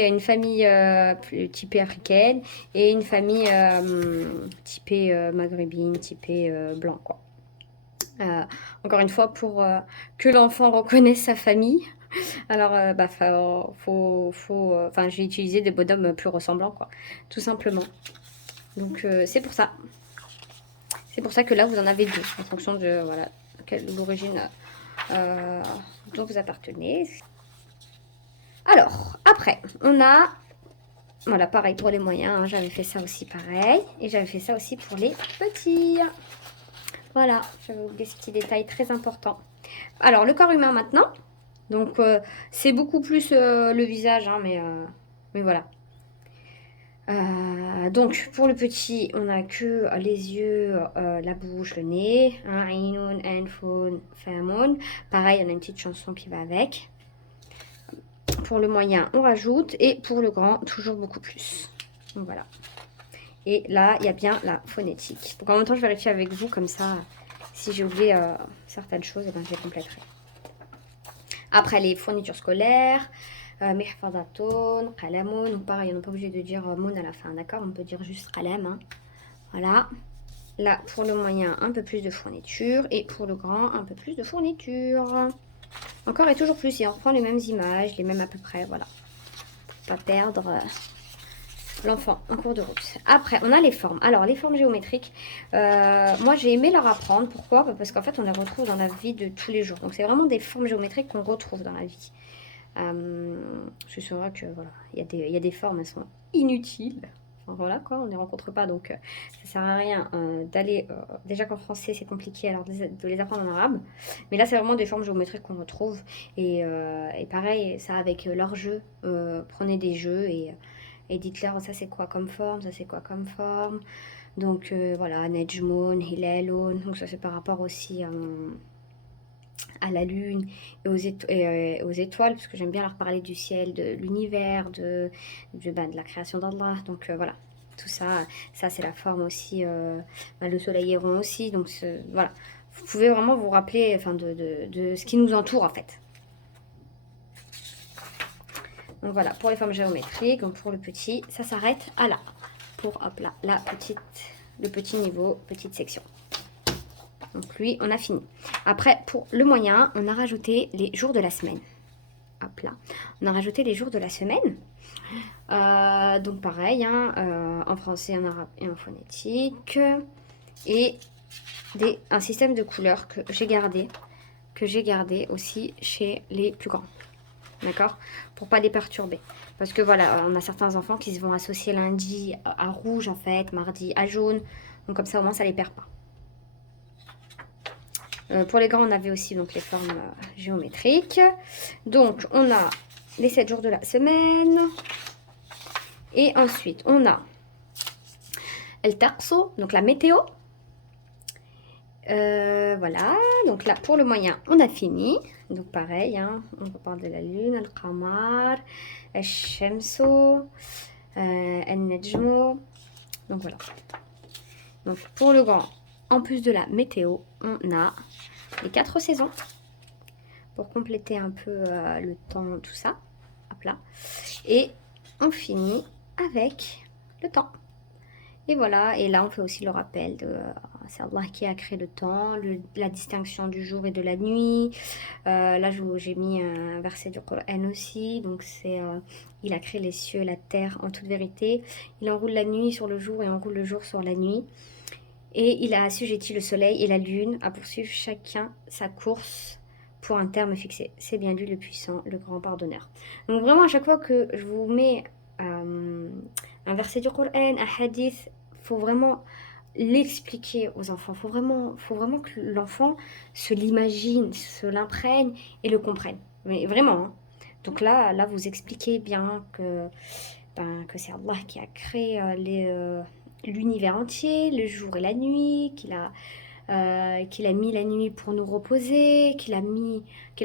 une famille typée africaine et une famille typée maghrébine, typée blanc, quoi. Encore une fois, pour que l'enfant reconnaisse sa famille, alors j'ai utilisé des bonhommes plus ressemblants, quoi, tout simplement. Donc c'est pour ça. C'est pour ça que là, vous en avez deux, en fonction de l'origine dont vous appartenez. Alors, après, on a... Voilà, pareil pour les moyens, hein, j'avais fait ça aussi pareil. Et j'avais fait ça aussi pour les petits. Voilà, j'avais oublié ce petit détail très important. Alors, le corps humain maintenant. Donc, c'est beaucoup plus le visage, hein, mais voilà. Donc, pour le petit, on n'a que les yeux, la bouche, le nez. Aïnoun, anfoun, famoun. Pareil, on a une petite chanson qui va avec. Pour le moyen, on rajoute. Et pour le grand, toujours beaucoup plus. Donc, voilà. Et là, il y a bien la phonétique. Donc, en même temps, je vérifie avec vous, comme ça, Si j'ai oublié certaines choses, eh ben, je les compléterai. Après, les fournitures scolaires, mihfadatoun, qalamoun, donc pareil, on n'est pas obligé de dire moun à la fin, d'accord? On peut dire juste qalam, hein. Voilà. Là, pour le moyen, un peu plus de fourniture. Et pour le grand, un peu plus de fourniture. Encore et toujours plus. Et on reprend les mêmes images, les mêmes à peu près, voilà. Pour pas perdre l'enfant en cours de route. Après, on a les formes. Alors, les formes géométriques, moi, j'ai aimé leur apprendre. Pourquoi? Parce qu'en fait, on les retrouve dans la vie de tous les jours. Donc, c'est vraiment des formes géométriques qu'on retrouve dans la vie. Parce que c'est vrai que, voilà, il y a des formes, elles sont inutiles. Enfin, voilà, quoi, on ne les rencontre pas. Donc, ça sert à rien d'aller... déjà qu'en français, c'est compliqué, alors de les apprendre en arabe. Mais là, c'est vraiment des formes géométriques qu'on retrouve. Et pareil, ça avec leurs jeux. Prenez des jeux et dites-leur ça c'est quoi comme forme, ça c'est quoi comme forme. Donc voilà, Nejmoun, Hilalun, donc ça c'est par rapport aussi à la lune et aux étoiles, parce que j'aime bien leur parler du ciel, de l'univers, de la création d'Allah. Donc voilà, tout ça, ça c'est la forme aussi, le soleil est rond aussi, donc voilà. Vous pouvez vraiment vous rappeler enfin, de ce qui nous entoure en fait. Donc voilà, pour les formes géométriques, donc pour le petit, ça s'arrête à là. Pour, hop là, le petit niveau, petite section. Donc lui, on a fini. Après, pour le moyen, on a rajouté les jours de la semaine. Hop là, on a rajouté les jours de la semaine. Donc pareil, hein, en français, en arabe et en phonétique. Et un système de couleurs que j'ai gardé aussi chez les plus grands. D'accord? Pour pas les perturber. Parce que voilà, on a certains enfants qui se vont associer lundi à rouge en fait, mardi à jaune. Donc comme ça au moins ça les perd pas. Pour les grands, on avait aussi donc les formes géométriques. Donc on a les 7 jours de la semaine. Et ensuite on a El Tarso, donc la météo. Voilà, donc là pour le moyen on a fini. Donc pareil, hein, on parle de la lune, al-qamar, al-shamso, al-najmo. Donc voilà. Donc pour le grand, en plus de la météo, on a les 4 saisons pour compléter un peu le temps, tout ça. Hop là. Et on finit avec le temps. Et voilà, et là on fait aussi le rappel de c'est Allah qui a créé le temps, la distinction du jour et de la nuit. Là j'ai mis un verset du Coran aussi, donc c'est il a créé les cieux et la terre en toute vérité. Il enroule la nuit sur le jour et enroule le jour sur la nuit. Et il a assujetti le soleil et la lune à poursuivre chacun sa course pour un terme fixé. C'est bien lui le puissant, le grand pardonneur. Donc vraiment à chaque fois que je vous mets un verset du Coran, un hadith, faut vraiment l'expliquer aux enfants. Faut vraiment que l'enfant se l'imagine, se l'imprègne et le comprenne. Mais vraiment. Hein. Donc là, vous expliquez bien que c'est Allah qui a créé l'univers entier, le jour et la nuit, qu'il a mis la nuit pour nous reposer, qu'il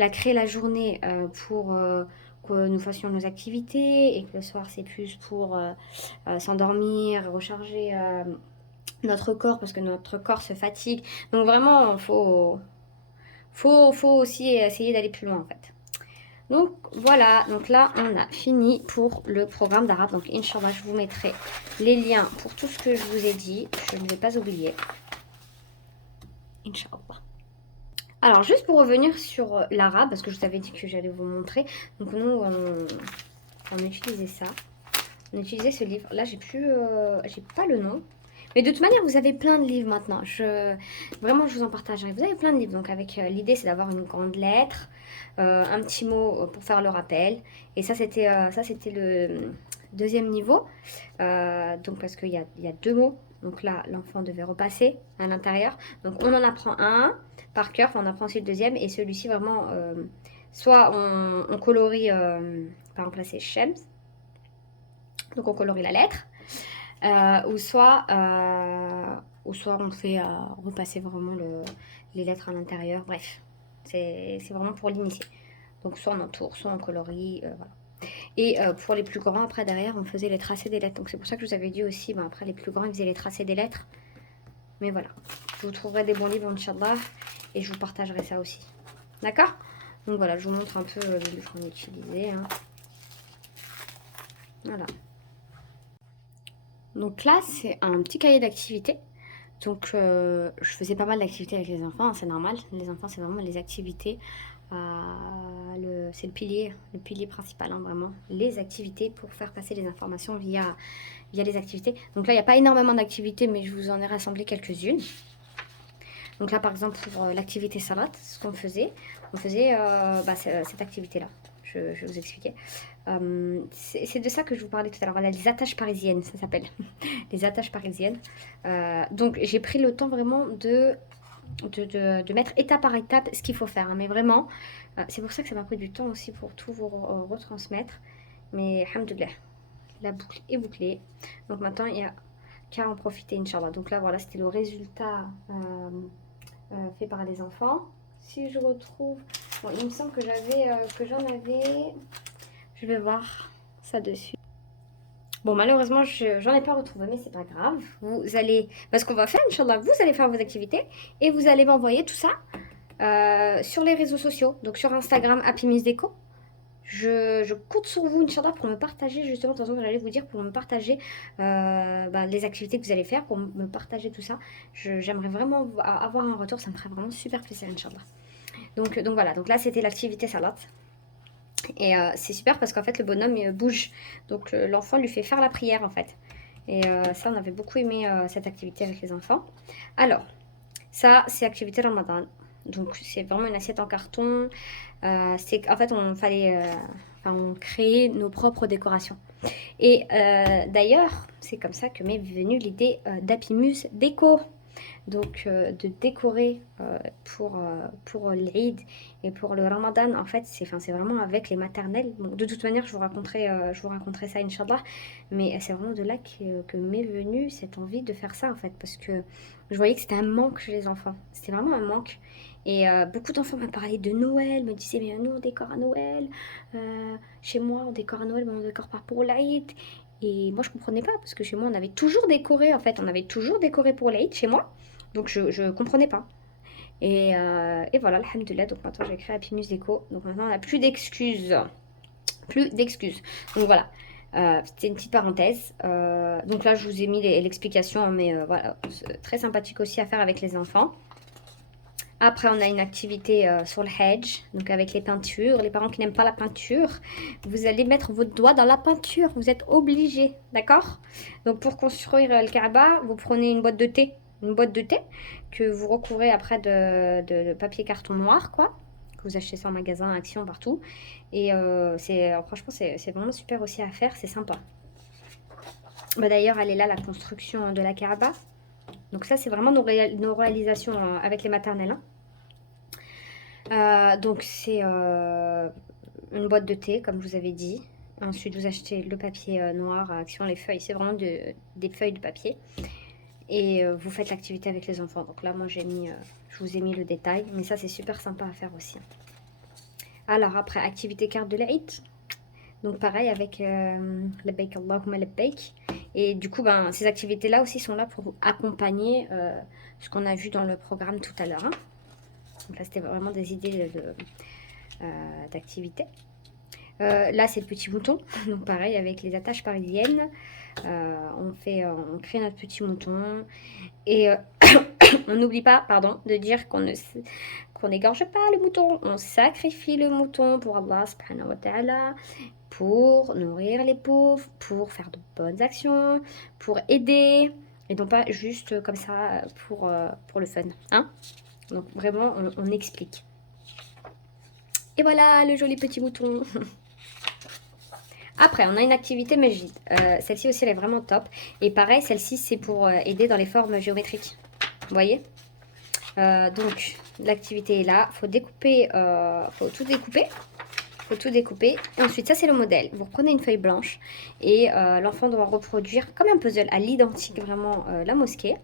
a créé la journée pour que nous fassions nos activités et que le soir c'est plus pour s'endormir, recharger notre corps parce que notre corps se fatigue. Donc vraiment, faut aussi essayer d'aller plus loin en fait. Donc voilà, donc là on a fini pour le programme d'arabe. Donc Inch'Allah, je vous mettrai les liens pour tout ce que je vous ai dit. Je ne vais pas oublier. Inch'Allah. Alors juste pour revenir sur l'arabe, parce que je vous avais dit que j'allais vous montrer. Donc nous on utilisait ça. On utilisait ce livre. Là j'ai pas le nom. Mais de toute manière, vous avez plein de livres maintenant. Vraiment, je vous en partagerai. Vous avez plein de livres. Donc, avec l'idée, c'est d'avoir une grande lettre, un petit mot pour faire le rappel. Et ça, c'était le deuxième niveau. Donc, parce qu'il y a 2 mots. Donc là, l'enfant devait repasser à l'intérieur. Donc, on en apprend un par cœur. Enfin, on apprend aussi le deuxième. Et celui-ci, vraiment, soit on colorie, par exemple, là, c'est Shems. Donc, on colorie la lettre. Ou soit on fait repasser vraiment les lettres à l'intérieur. Bref, c'est vraiment pour l'initier. Donc soit on entoure, soit on colorie, voilà. Et pour les plus grands, après derrière, on faisait les tracés des lettres. Donc c'est pour ça que je vous avais dit aussi, après les plus grands, ils faisaient les tracés des lettres. Mais voilà, vous trouverez des bons livres, Inch'Allah, et je vous partagerai ça aussi. D'accord? Donc voilà, je vous montre un peu les livres qu'on a utilisés. Hein. Voilà. Donc là, c'est un petit cahier d'activités. Donc je faisais pas mal d'activités avec les enfants, hein, c'est normal. Les enfants, c'est vraiment les activités. C'est le pilier principal, hein, vraiment. Les activités pour faire passer les informations via les activités. Donc là, il n'y a pas énormément d'activités, mais je vous en ai rassemblé quelques-unes. Donc là, par exemple, pour l'activité salade, ce qu'on faisait, on faisait cette activité-là. Je vais vous expliquer. C'est de ça que je vous parlais tout à l'heure. Voilà, les attaches parisiennes, ça s'appelle. Les attaches parisiennes. Donc, j'ai pris le temps vraiment de mettre étape par étape ce qu'il faut faire. Hein. Mais vraiment, c'est pour ça que ça m'a pris du temps aussi pour tout vous retransmettre. Mais, alhamdoulilah, la boucle est bouclée. Donc maintenant, il n'y a qu'à en profiter, Inch'Allah. Donc là, voilà, c'était le résultat fait par les enfants. Si je retrouve... Bon, il me semble que j'en avais... Je vais voir ça dessus. Bon, malheureusement, j'en ai pas retrouvé, mais c'est pas grave. Vous allez... Ce qu'on va faire, Inch'Allah, vous allez faire vos activités et vous allez m'envoyer tout ça sur les réseaux sociaux. Donc sur Instagram, Happy Miss Déco. Je compte sur vous, Inch'Allah, pour me partager, justement, de toute façon, j'allais vous dire, pour me partager les activités que vous allez faire, pour me partager tout ça. J'aimerais vraiment avoir un retour, ça me ferait vraiment super plaisir, Inch'Allah. Donc voilà, donc là, c'était l'activité salade. Et c'est super parce qu'en fait, le bonhomme il bouge. Donc l'enfant lui fait faire la prière, en fait. Et ça, on avait beaucoup aimé cette activité avec les enfants. Alors, ça, c'est activité Ramadan. Donc c'est vraiment une assiette en carton. En fait, on créait nos propres décorations. Et d'ailleurs, c'est comme ça que m'est venue l'idée d'Happy Muse Déco. Donc de décorer pour l'Eid et pour le Ramadan, en fait, c'est vraiment avec les maternelles. Bon, de toute manière, je vous raconterai ça, Inch'Allah. Mais c'est vraiment de là que m'est venue cette envie de faire ça, en fait. Parce que je voyais que c'était un manque chez les enfants. C'était vraiment un manque. Et beaucoup d'enfants m'ont parlé de Noël, me disaient, mais nous, on décore à Noël. Chez moi, on décore à Noël, mais on ne décore pas pour l'Eid. Et moi, je comprenais pas, parce que chez moi, on avait toujours décoré, en fait. On avait toujours décoré pour l'Eid, chez moi. Donc je comprenais pas. Et voilà, alhamdoulilah, donc maintenant j'ai créé Happy Muse Déco. Donc maintenant on n'a plus d'excuses. Plus d'excuses. Donc voilà, c'était une petite parenthèse. Donc là je vous ai mis l'explication, mais voilà, c'est très sympathique aussi à faire avec les enfants. Après, on a une activité sur le Hajj, donc avec les peintures. Les parents qui n'aiment pas la peinture, vous allez mettre votre doigt dans la peinture. Vous êtes obligés, d'accord? Donc pour construire le Kaaba, vous prenez une boîte de thé. Une boîte de thé que vous recouvrez après de papier carton noir, quoi. Que vous achetez ça en magasin, Action, partout. Et franchement, c'est vraiment super aussi à faire, c'est sympa. D'ailleurs, elle est là, la construction de la Kaaba. Donc ça, c'est vraiment nos réalisations avec les maternelles. Hein. Donc c'est une boîte de thé, comme je vous avais dit. Ensuite, vous achetez le papier noir, Action, les feuilles. C'est vraiment des feuilles de papier. Et vous faites l'activité avec les enfants. Donc là, moi, je vous ai mis le détail. Mais ça, c'est super sympa à faire aussi. Alors, après, activité carte de l'Eid. Donc, pareil, avec Labbaik Allahumma Labbaik. Et du coup, ces activités-là aussi sont là pour accompagner ce qu'on a vu dans le programme tout à l'heure. Hein. Donc là, c'était vraiment des idées d'activités. Là, c'est le petit mouton. Donc, pareil, avec les attaches parisiennes. On crée notre petit mouton et on n'oublie pas, de dire qu'on n'égorge pas le mouton. On sacrifie le mouton pour Allah subhanahu wa ta'ala, pour nourrir les pauvres, pour faire de bonnes actions, pour aider, et non pas juste comme ça pour le fun. Hein. Donc vraiment, on explique. Et voilà le joli petit mouton. Après, on a une activité Majid. Celle-ci aussi, elle est vraiment top. Et pareil, celle-ci, c'est pour aider dans les formes géométriques. Vous voyez? Donc, l'activité est là. Faut découper, faut tout découper. Faut tout découper. Et ensuite, ça, c'est le modèle. Vous reprenez une feuille blanche et l'enfant doit reproduire comme un puzzle à l'identique, vraiment, la mosquée.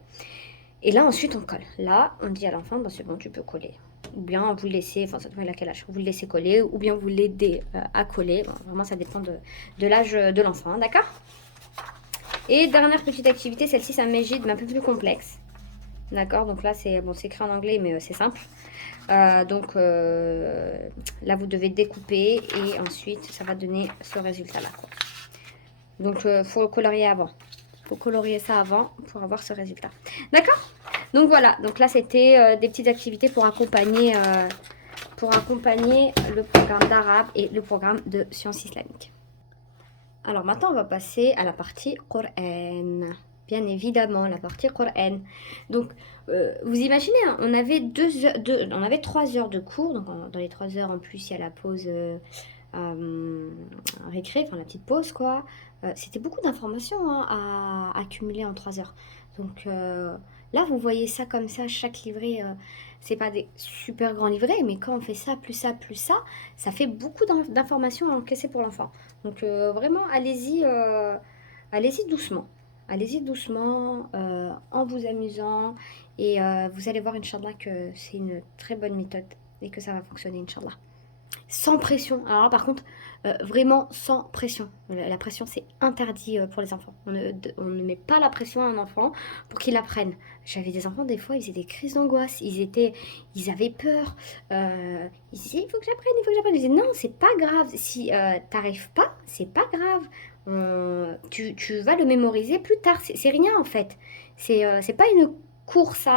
Et là, ensuite, on colle. Là, on dit à l'enfant, c'est bon, tu peux coller. Ou bien vous le laissez, enfin ça dépend de quel âge, vous le laissez coller, ou bien vous l'aidez à coller. Bon, vraiment, ça dépend de l'âge de l'enfant, hein, d'accord? Et dernière petite activité, celle-ci, c'est un Majid, mais un peu plus complexe. D'accord, donc là c'est bon, c'est écrit en anglais mais c'est simple. Donc là vous devez découper et ensuite ça va donner ce résultat là quoi. Donc faut colorier avant. Faut colorier ça avant pour avoir ce résultat. D'accord? Donc voilà, donc là c'était des petites activités pour accompagner le programme d'arabe et le programme de sciences islamiques. Alors maintenant, on va passer à la partie Coran. Bien évidemment, la partie Coran. Donc, vous imaginez, hein, on avait 3 heures de cours. Donc, dans les 3 heures, en plus, il y a la pause récré, enfin la petite pause, quoi. C'était beaucoup d'informations hein, à accumuler en 3 heures. Donc, là, vous voyez ça comme ça, chaque livret, c'est pas des super grands livrets, mais quand on fait ça, plus ça fait beaucoup d'informations à encaisser pour l'enfant. Donc vraiment, allez-y doucement. Allez-y doucement, en vous amusant. Et vous allez voir, Inch'Allah, que c'est une très bonne méthode et que ça va fonctionner, Inch'Allah. Sans pression. Alors là, par contre, vraiment sans pression. La pression, c'est interdit pour les enfants. On ne met pas la pression à un enfant pour qu'il apprenne. J'avais des enfants, des fois, ils faisaient des crises d'angoisse. Ils avaient peur. Ils disaient, il faut que j'apprenne, il faut que j'apprenne. Je disais, non, c'est pas grave. Si t'arrives pas, c'est pas grave. Tu vas le mémoriser plus tard. C'est rien, en fait. C'est pas une course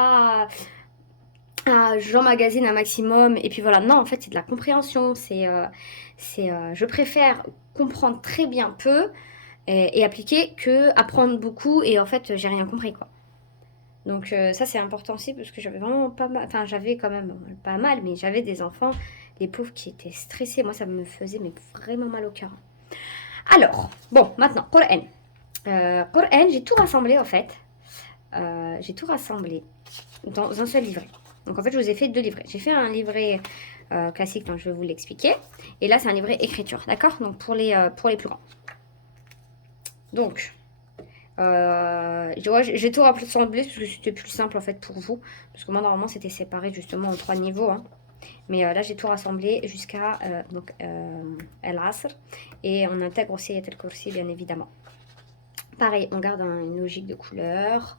j'emmagasine un maximum et puis voilà. Non, en fait, c'est de la compréhension. Je préfère comprendre très bien peu et appliquer que apprendre beaucoup et en fait, j'ai rien compris quoi. Donc ça, c'est important aussi parce que j'avais vraiment pas mal, enfin j'avais quand même pas mal, mais j'avais des enfants, les pauvres qui étaient stressés. Moi, ça me faisait mais vraiment mal au cœur. Alors, bon, maintenant, Coran. Coran, j'ai tout rassemblé en fait. J'ai tout rassemblé dans un seul livret. Donc en fait, je vous ai fait 2 livrets. J'ai fait un livret classique dont je vais vous l'expliquer. Et là, c'est un livret écriture, d'accord? Donc pour les plus grands. Donc, j'ai tout rassemblé parce que c'était plus simple en fait pour vous. Parce que moi, normalement, c'était séparé justement en 3 niveaux. Hein. Mais là, j'ai tout rassemblé jusqu'à Al-Asr. Et on intègre aussi Ayat al-Kursi, bien évidemment. Pareil, on garde une logique de couleur.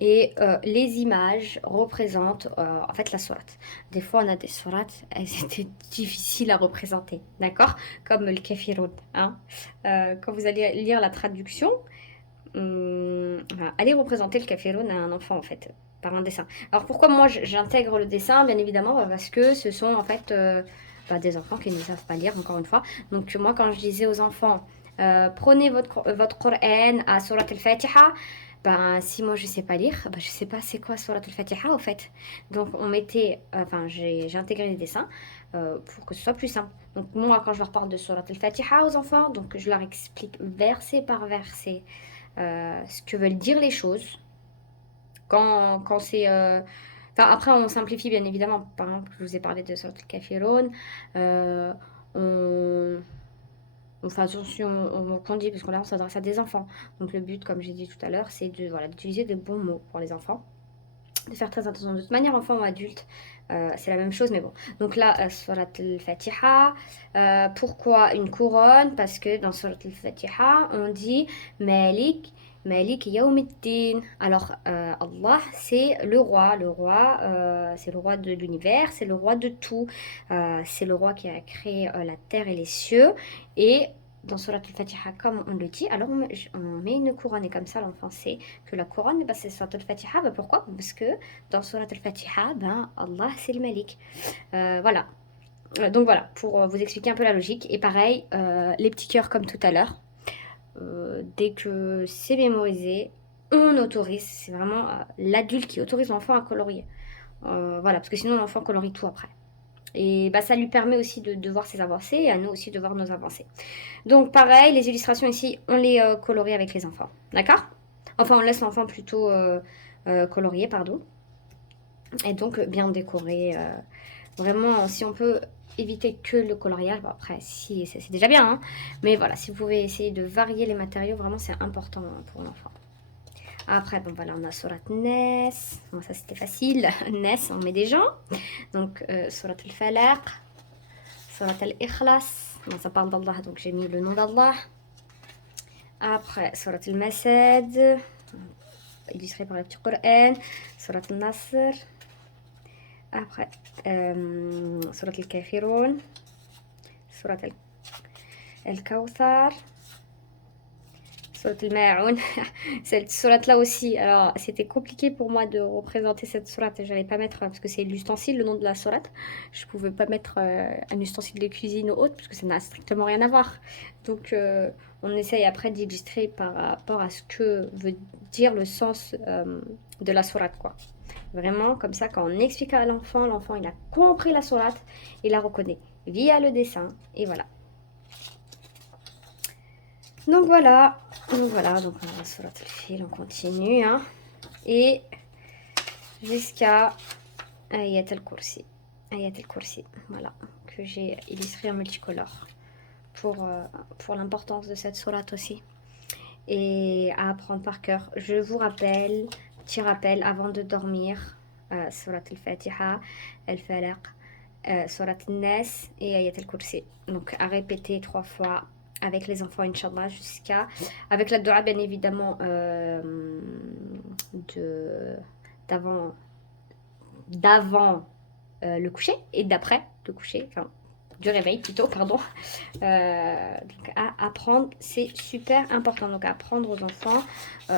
Et les images représentent en fait la sourate. Des fois, on a des sourates, elles étaient difficiles à représenter, d'accord? Comme le Kafirun. Hein quand vous allez lire la traduction, allez représenter le Kafirun à un enfant en fait, par un dessin. Alors pourquoi moi j'intègre le dessin? Bien évidemment, parce que ce sont en fait des enfants qui ne savent pas lire, encore une fois. Donc moi, quand je disais aux enfants, prenez votre Coran à Surat al-Fatiha, si moi je sais pas lire, je sais pas c'est quoi Surat al-Fatiha au fait. Donc on mettait, j'ai intégré les dessins pour que ce soit plus simple. Donc moi quand je leur parle de Surat al-Fatiha aux enfants, donc je leur explique verset par verset ce que veulent dire les choses. Quand c'est... après on simplifie bien évidemment. Par exemple, je vous ai parlé de Surat al-Kafirun. On fait attention au qu'on dit, parce que là on s'adresse à des enfants. Donc le but, comme j'ai dit tout à l'heure, c'est d'utiliser des bons mots pour les enfants. De faire très attention. De toute manière, enfant ou adulte, c'est la même chose, mais bon. Donc là, Surat al-Fatiha. Pourquoi une couronne? Parce que dans Surat al-Fatiha, on dit Malik, Malik Yawmiddin. Alors, Allah, c'est le roi. Le roi, c'est le roi de l'univers, c'est le roi de tout. C'est le roi qui a créé la terre et les cieux. Et dans Surat al-Fatiha, comme on le dit, alors on met une couronne. Et comme ça, l'enfant sait que la couronne, c'est Surat al-Fatiha. Pourquoi? Parce que dans Surat al-Fatiha, Allah, c'est le Malik. Voilà. Donc voilà, pour vous expliquer un peu la logique. Et pareil, les petits cœurs comme tout à l'heure. Dès que c'est mémorisé, on autorise. C'est vraiment l'adulte qui autorise l'enfant à colorier. Voilà, parce que sinon l'enfant colorie tout après. Et ça lui permet aussi de voir ses avancées et à nous aussi de voir nos avancées. Donc pareil, les illustrations ici, on les colorie avec les enfants. D'accord? Enfin, on laisse l'enfant plutôt colorier, pardon. Et donc bien décoré. Vraiment, si on peut éviter que le coloriage, après, si c'est déjà bien. Hein, mais voilà, si vous pouvez essayer de varier les matériaux, vraiment c'est important pour l'enfant. Après, voilà, on a Surat Nes. Bon, ça c'était facile. Nes, on met des gens. Donc, Surat al-Falaq, Surat al-Ikhlas. Bon, ça parle d'Allah, donc j'ai mis le nom d'Allah. Après, Surat al-Masad. illustré par le petit Coran, Surat al-Nasr, après Surat al-Kafirun, Surat al-Kawthar, Surat al-Ma'un. Cette surat là aussi, alors c'était compliqué pour moi de représenter cette surat. Je n'allais pas mettre, parce que c'est l'ustensile, le nom de la surat. Je ne pouvais pas mettre un ustensile de cuisine ou autre, parce que ça n'a strictement rien à voir. Donc on essaye après d'illustrer par rapport à ce que veut dire le sens de la surat, quoi. Vraiment, comme ça, quand on explique à l'enfant, l'enfant il a compris la surat, il la reconnaît via le dessin, et voilà. Donc voilà, donc on va sur le fil, on continue, hein, et jusqu'à Ayat al-Kursi, voilà, que j'ai illustré en multicolore pour l'importance de cette sourate aussi, et à apprendre par cœur. Je vous rappelle, petit rappel avant de dormir, Surat al-Fatiha, al-Falaq, Surat al-Nas et Ayat al-Kursi, donc à répéter 3 fois avec les enfants, Inch'Allah, avec la dua, bien évidemment, d'avant le coucher et d'après le coucher, enfin, du réveil plutôt, pardon. Donc à apprendre, c'est super important. Donc à apprendre aux enfants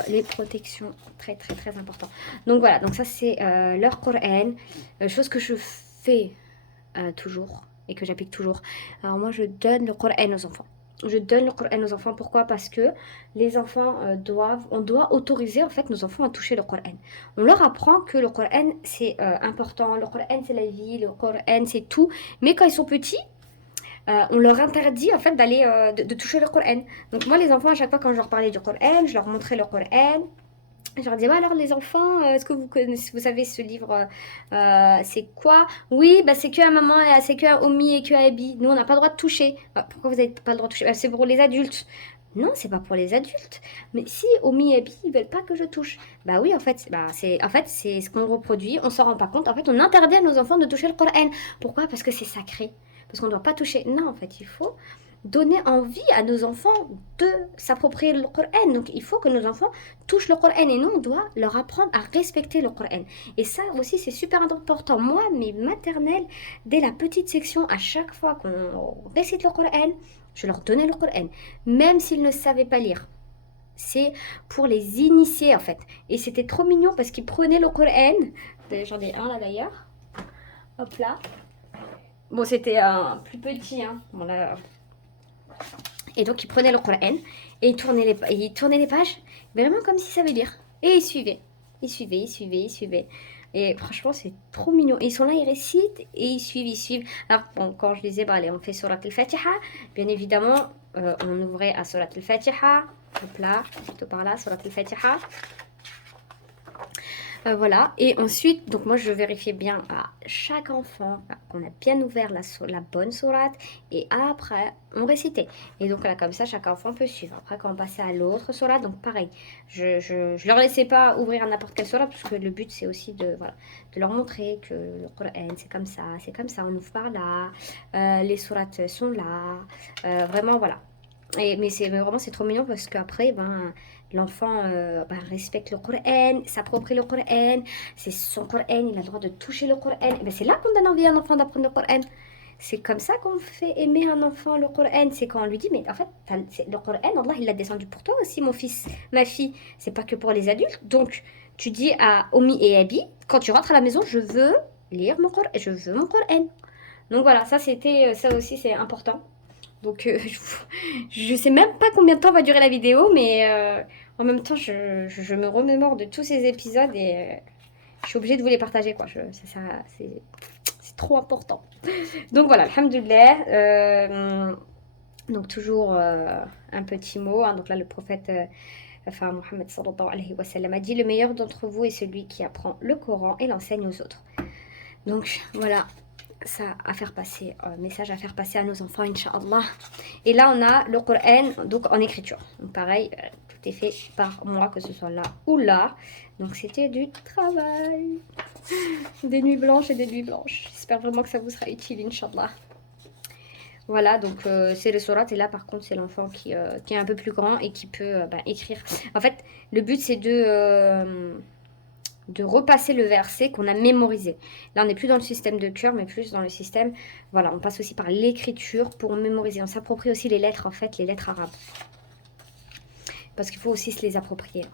les protections, très très très important. Donc voilà, donc ça c'est leur Coran, chose que je fais toujours et que j'applique toujours. Alors moi je donne le Coran aux enfants. Je donne le Coran aux enfants. Pourquoi? Parce que les enfants on doit autoriser en fait nos enfants à toucher le Coran. On leur apprend que le Coran c'est important, le Coran c'est la vie, le Coran c'est tout. Mais quand ils sont petits, on leur interdit en fait d'aller de toucher le Coran. Donc moi les enfants à chaque fois quand je leur parlais du Coran, je leur montrais le Coran. Je leur dis, ouais, alors les enfants, est-ce que vous savez ce livre, c'est quoi? Oui, bah, c'est que à maman, c'est que à Omi et que à Abby. Nous, on n'a pas le droit de toucher. Bah, pourquoi vous n'avez pas le droit de toucher? Bah, c'est pour les adultes. Non, c'est pas pour les adultes. Mais si Omi et Abby, ils veulent pas que je touche. Bah oui, en fait, c'est ce qu'on reproduit, on s'en rend pas compte. En fait, on interdit à nos enfants de toucher le Coran. Pourquoi? Parce que c'est sacré. Parce qu'on ne doit pas toucher. Non, en fait, il faut donner envie à nos enfants de s'approprier le Coran. Donc il faut que nos enfants touchent le Coran et nous on doit leur apprendre à respecter le Coran. Et ça aussi c'est super important. Moi, mes maternelles, dès la petite section, à chaque fois qu'on récite le Coran, je leur donnais le Coran, même s'ils ne savaient pas lire. C'est pour les initier en fait. Et c'était trop mignon parce qu'ils prenaient le Coran. J'en ai un là d'ailleurs. Hop là. Bon, c'était un plus petit, hein. Bon là. Et donc, il prenait le Coran et il tournait les pages, vraiment comme s'il savait lire. Et il suivait. Et franchement, c'est trop mignon. Et ils sont là, ils récitent et ils suivent. Alors, bon, quand je disais, bah, allez, on fait Surat al-Fatiha. Bien évidemment, on ouvrait à Surat al-Fatiha. Hop là, plutôt par là, Surat al-Fatiha. Voilà, et ensuite, donc moi je vérifiais bien à chaque enfant qu'on a bien ouvert la bonne sourate, et après on récitait. Et donc là, comme ça, chaque enfant peut suivre. Après, quand on passait à l'autre sourate, donc pareil, je leur laissais pas ouvrir à n'importe quelle sourate, parce que le but c'est aussi de leur montrer que le Coran c'est comme ça, on ouvre par là, les sourates sont là, vraiment voilà. Mais vraiment c'est trop mignon parce qu'après, l'enfant respecte le Coran, s'approprie le Coran, c'est son Coran, il a le droit de toucher le Coran. Et c'est là qu'on donne envie à un enfant d'apprendre le Coran. C'est comme ça qu'on fait aimer un enfant le Coran. C'est quand on lui dit, mais en fait, le Coran, Allah, il l'a descendu pour toi aussi, mon fils, ma fille. C'est pas que pour les adultes. Donc, tu dis à Omi et Abi, quand tu rentres à la maison, je veux lire mon Coran, je veux mon Coran. Donc voilà, ça aussi, c'est important. Donc, je sais même pas combien de temps va durer la vidéo, mais en même temps, je me remémore de tous ces épisodes et je suis obligée de vous les partager, quoi. C'est trop important. Donc voilà, alhamdoulilah. Donc toujours un petit mot. Hein. Donc là, le prophète, Mohammed sallallahu alayhi wa sallam a dit, le meilleur d'entre vous est celui qui apprend le Coran et l'enseigne aux autres. Donc voilà. Ça à faire passer, message à faire passer à nos enfants, Inch'Allah. Et là, on a le Coran donc en écriture. Donc pareil, tout est fait par moi, que ce soit là ou là. Donc c'était du travail. Des nuits blanches et des nuits blanches. J'espère vraiment que ça vous sera utile, Inch'Allah. Voilà, donc c'est le surat. Et là, par contre, c'est l'enfant qui est un peu plus grand et qui peut écrire. En fait, le but, c'est de repasser le verset qu'on a mémorisé. Là, on n'est plus dans le système de cœur, mais plus dans le système... Voilà, on passe aussi par l'écriture pour mémoriser. On s'approprie aussi les lettres, en fait, les lettres arabes. Parce qu'il faut aussi se les approprier.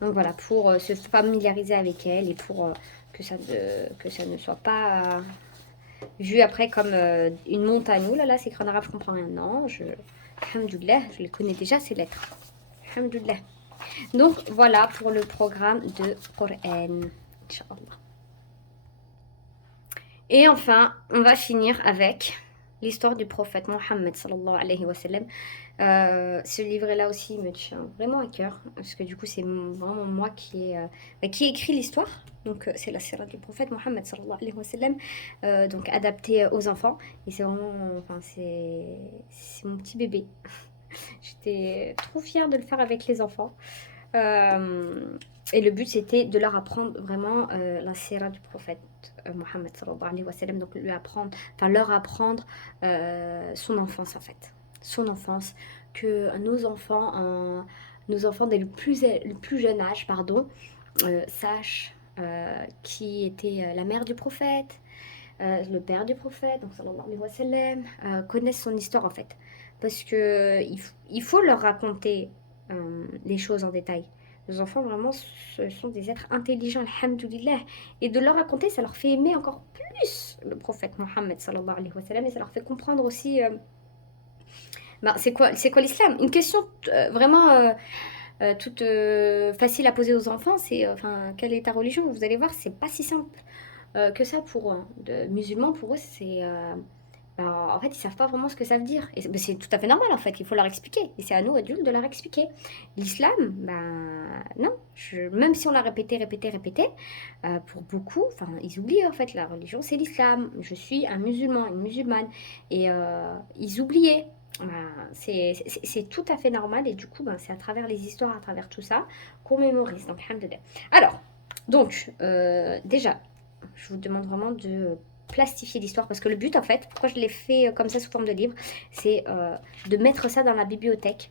Donc voilà, pour se familiariser avec elles et pour que ça ne soit pas vu après comme une montagne. Ouh là là, c'est écrit en arabe, je comprends rien. Non, alhamdoulilah, je les connais déjà ces lettres. Alhamdoulilah. Donc voilà pour le programme de Coran. Inch'Allah. Et enfin, on va finir avec l'histoire du prophète Mohammed sallallahu alayhi wa sallam. Ce livret-là aussi me tient vraiment à cœur, parce que du coup, c'est vraiment moi qui ai écrit l'histoire. Donc, c'est la sira du prophète Mohammed sallallahu alayhi wa sallam, donc adapté aux enfants. Et c'est vraiment, enfin, c'est mon petit bébé. J'étais trop fière de le faire avec les enfants. Et le but, c'était de leur apprendre vraiment la sira du prophète Mohammed sallallahu alayhi wa sallam, donc leur apprendre son enfance en fait. Son enfance, que nos enfants dès le plus jeune âge, sachent qui était la mère du prophète, le père du prophète, donc sallallahu alayhi wa sallam, connaissent son histoire en fait. Parce que il faut leur raconter les choses en détail. Les enfants, vraiment, ce sont des êtres intelligents, alhamdoulilah. Et de leur raconter, ça leur fait aimer encore plus le prophète Mohammed, sallallahu alayhi wa sallam, et ça leur fait comprendre aussi c'est quoi l'islam. Une question vraiment toute facile à poser aux enfants, c'est quelle est ta religion? Vous allez voir, c'est pas si simple que ça pour eux. De musulmans, pour eux, c'est... en fait, ils savent pas vraiment ce que ça veut dire. Et c'est tout à fait normal, en fait. Il faut leur expliquer. Et c'est à nous, adultes, de leur expliquer. L'islam, non. Même si on l'a répété, pour beaucoup, ils oublient, en fait, la religion, c'est l'islam. Je suis un musulman, une musulmane. Et ils oubliaient. C'est tout à fait normal. Et du coup, c'est à travers les histoires, à travers tout ça, qu'on mémorise. Donc, alhamdoulilah. Alors, donc, déjà, je vous demande vraiment de plastifier l'histoire, parce que le but en fait, pourquoi je l'ai fait comme ça sous forme de livre, c'est de mettre ça dans la bibliothèque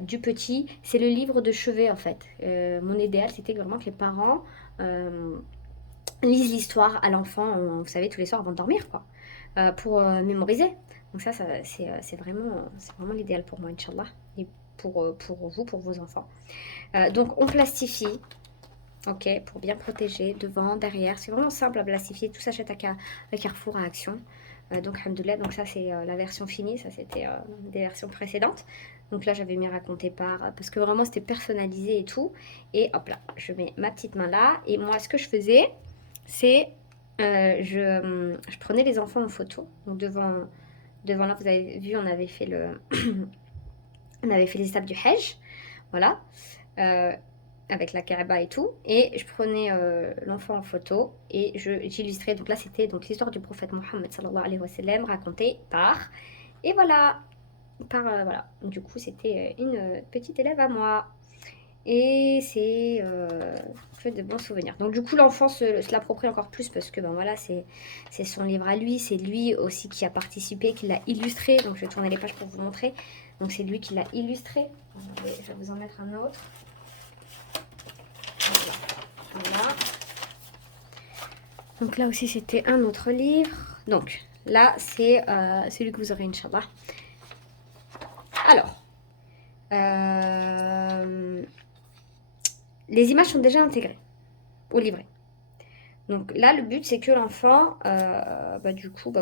du petit. C'est le livre de chevet en fait. Mon idéal, c'était vraiment que les parents lisent l'histoire à l'enfant, vous savez, tous les soirs avant de dormir, quoi, pour mémoriser. Donc ça c'est vraiment l'idéal pour moi, Inch'Allah, et pour vous, pour vos enfants. Donc on plastifie. Ok, pour bien protéger, devant, derrière. C'est vraiment simple à plastifier. Tout s'achète à Carrefour, à Action. Donc, alhamdoulilah, donc ça c'est la version finie. Ça c'était des versions précédentes. Donc là, j'avais mis raconté parce que vraiment c'était personnalisé et tout. Et hop là, je mets ma petite main là. Et moi, ce que je faisais, c'est je prenais les enfants en photo. Donc devant là, vous avez vu, on avait fait on avait fait les étapes du Hajj. Voilà. Avec la Kaaba et tout, et je prenais l'enfant en photo et j'illustrais. Donc là, c'était donc l'histoire du prophète Mohammed sallallahu alayhi wa sallam racontée et voilà, voilà. Du coup, c'était une petite élève à moi, et c'est fait de bons souvenirs. Donc du coup, l'enfant se l'approprie encore plus parce que voilà, c'est son livre à lui, c'est lui aussi qui a participé, qui l'a illustré. Donc je vais tourner les pages pour vous montrer. Donc c'est lui qui l'a illustré. Je vais vous en mettre un autre. Voilà. Donc là aussi c'était un autre livre. Donc là c'est celui que vous aurez, Inch'Allah. Alors, les images sont déjà intégrées au livret. Donc là le but c'est que l'enfant du coup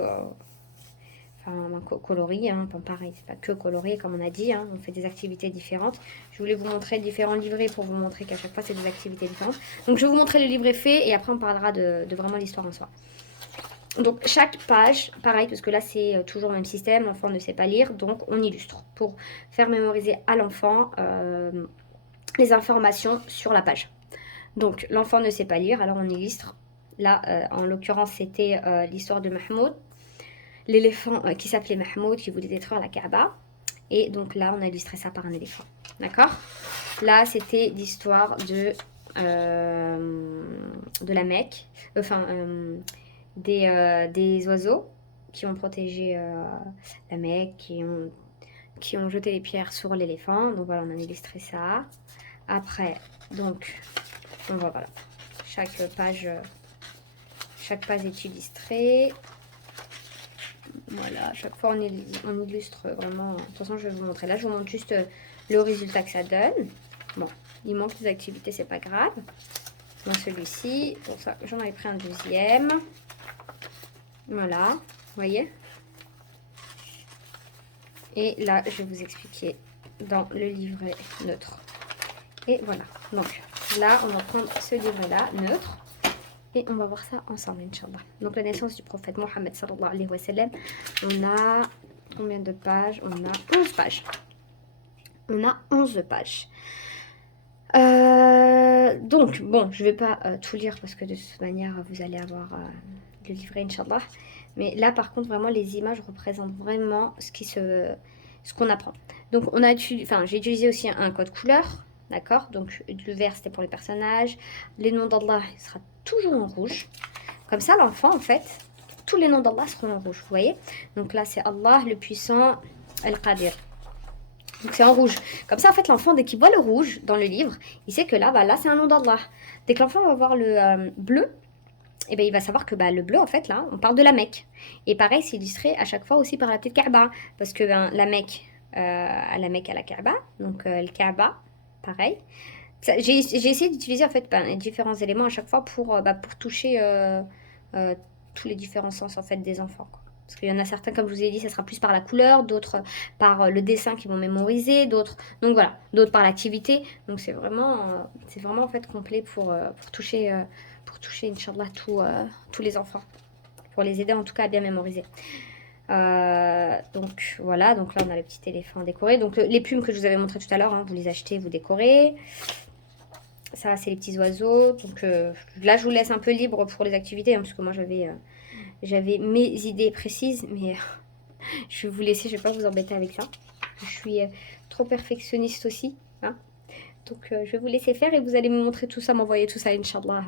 colorie, pareil, c'est pas que colorier comme on a dit, on fait des activités différentes. Je voulais vous montrer différents livrets pour vous montrer qu'à chaque fois c'est des activités différentes. Donc je vais vous montrer le livret fait et après on parlera de vraiment l'histoire en soi. Donc chaque page, pareil, parce que là c'est toujours le même système, l'enfant ne sait pas lire, donc on illustre pour faire mémoriser à l'enfant les informations sur la page. Donc l'enfant ne sait pas lire, alors on illustre. Là en l'occurrence c'était l'histoire de Mahmoud, l'éléphant qui s'appelait Mahmoud, qui voulait détruire la Kaaba. Et donc là, on a illustré ça par un éléphant. D'accord? Là, c'était l'histoire de la Mecque. Des oiseaux qui ont protégé la Mecque, qui ont jeté les pierres sur l'éléphant. Donc voilà, on a illustré ça. Après, donc, on voit voilà, chaque page est illustrée. Voilà, à chaque fois on illustre vraiment. De toute façon, je vais vous montrer. Là, je vous montre juste le résultat que ça donne. Bon, il manque des activités, c'est pas grave. Dans celui-ci, pour ça, j'en avais pris un deuxième. Voilà, vous voyez. Et là, je vais vous expliquer dans le livret neutre. Et voilà, donc là, on va prendre ce livret-là, neutre. Et on va voir ça ensemble, Inch'Allah. Donc, la naissance du prophète Mohammed, sallallahu alayhi wa sallam. On a combien de pages? On a 11 pages. On a 11 pages. Donc, bon, je ne vais pas tout lire parce que de toute manière, vous allez avoir le livret, Inch'Allah. Mais là, par contre, vraiment, les images représentent vraiment ce qu'on apprend. Donc, j'ai utilisé aussi un code couleur. D'accord? Donc, le vert, c'était pour les personnages. Les noms d'Allah, il sera toujours en rouge. Comme ça, l'enfant, en fait, tous les noms d'Allah seront en rouge. Vous voyez? Donc là, c'est Allah, le puissant, Al-Qadir. Donc, c'est en rouge. Comme ça, en fait, l'enfant, dès qu'il voit le rouge dans le livre, il sait que là, là, c'est un nom d'Allah. Dès que l'enfant va voir le bleu, et ben, il va savoir que le bleu, en fait, là, on parle de la Mecque. Et pareil, c'est illustré à chaque fois aussi par la petite Kaaba. Parce que la Mecque, à la Mecque, à la Kaaba. Donc, le Kaaba, pareil. J'ai essayé d'utiliser en fait différents éléments à chaque fois pour toucher tous les différents sens en fait des enfants, quoi. Parce qu'il y en a certains, comme je vous ai dit, ça sera plus par la couleur, d'autres par le dessin qu'ils vont mémoriser, d'autres d'autres par l'activité. Donc c'est vraiment en fait complet pour toucher Inch'Allah tous les enfants, pour les aider en tout cas à bien mémoriser. Donc voilà, donc là on a le petit éléphant décoré. Donc les plumes que je vous avais montré tout à l'heure, vous les achetez, vous décorez. Ça, c'est les petits oiseaux. Donc là, je vous laisse un peu libre pour les activités, parce que moi, j'avais mes idées précises, mais je vais vous laisser, je ne vais pas vous embêter avec ça. Je suis trop perfectionniste aussi. Donc, je vais vous laisser faire et vous allez me montrer tout ça, m'envoyer tout ça, Inch'Allah.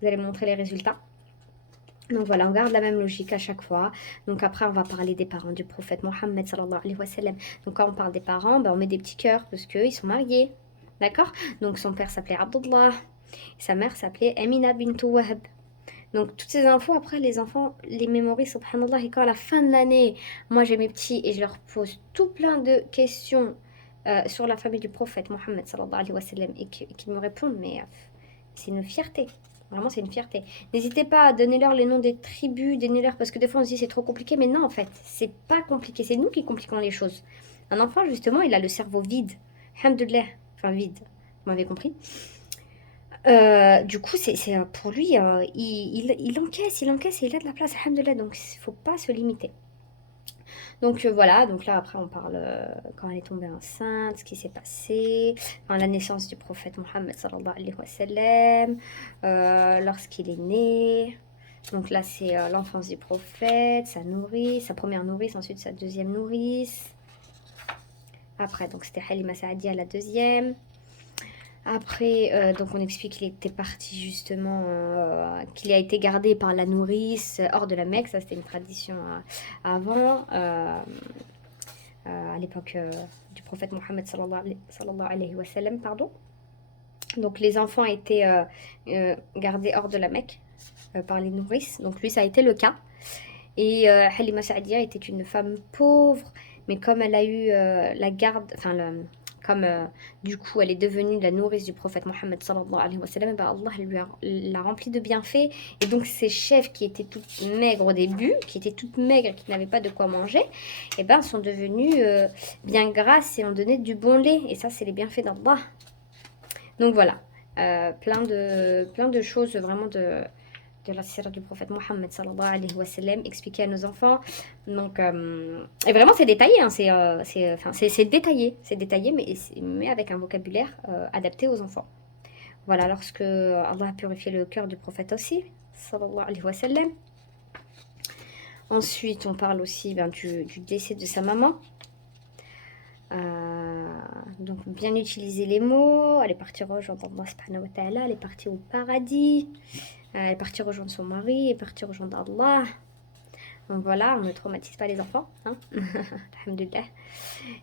Vous allez me montrer les résultats. Donc voilà, on garde la même logique à chaque fois. Donc après, on va parler des parents du prophète Mohammed, sallallahu alayhi wa sallam. Donc quand on parle des parents, on met des petits cœurs parce qu'ils sont mariés. D'accord? Donc son père s'appelait Abdullah, sa mère s'appelait Amina bint Wahb. Donc toutes ces infos, après les enfants les mémorisent, subhanallah. Et quand à la fin de l'année, moi j'ai mes petits et je leur pose tout plein de questions sur la famille du prophète Mohammed sallallahu alayhi wa sallam et qu'ils me répondent, mais c'est une fierté. Vraiment, c'est une fierté. N'hésitez pas à donner-leur les noms des tribus, donnez-leur, parce que des fois on se dit c'est trop compliqué, mais non en fait, c'est pas compliqué, c'est nous qui compliquons les choses. Un enfant justement, il a le cerveau vide. Alhamdoulilah. Enfin vide, vous m'avez compris. Du coup, c'est pour lui, il encaisse et il a de la place, alhamdoulilah, donc il ne faut pas se limiter. Donc voilà, donc là après on parle quand elle est tombée enceinte, ce qui s'est passé, la naissance du prophète Mohammed sallallahu alayhi wa sallam, lorsqu'il est né. Donc là c'est l'enfance du prophète, sa nourrice, sa première nourrice, ensuite sa deuxième nourrice. Après, donc c'était Halima Saadia la deuxième. Après, donc on explique qu'il était parti justement, qu'il a été gardé par la nourrice hors de la Mecque. Ça, c'était une tradition avant, à l'époque du prophète Mohammed sallallahu alayhi wa sallam, pardon. Donc les enfants étaient gardés hors de la Mecque par les nourrices. Donc lui, ça a été le cas. Et Halima Saadia était une femme pauvre, mais comme elle a eu la garde, comme du coup elle est devenue la nourrice du prophète Mohammed sallallahu alayhi wa sallam, Allah l'a remplie de bienfaits. Et donc ces chefs qui étaient toutes maigres au début, qui n'avaient pas de quoi manger, sont devenus bien grasses et ont donné du bon lait. Et ça, c'est les bienfaits d'Allah. Donc voilà, plein de choses vraiment de la sira du prophète Mohammed sallallahu alayhi wa sallam, expliqué à nos enfants. Donc, et vraiment c'est détaillé, c'est détaillé, mais avec un vocabulaire adapté aux enfants. Voilà, lorsque Allah a purifié le cœur du prophète aussi, sallallahu alayhi wa sallam. Ensuite, on parle aussi du décès de sa maman. Donc bien utiliser les mots. Elle est partie rejoindre Allah subhanahu wa ta'ala, elle est partie au paradis. Elle est partie rejoindre son mari, elle est partie rejoindre Allah. Donc voilà, on ne traumatise pas les enfants, hein. Alhamdoulilah.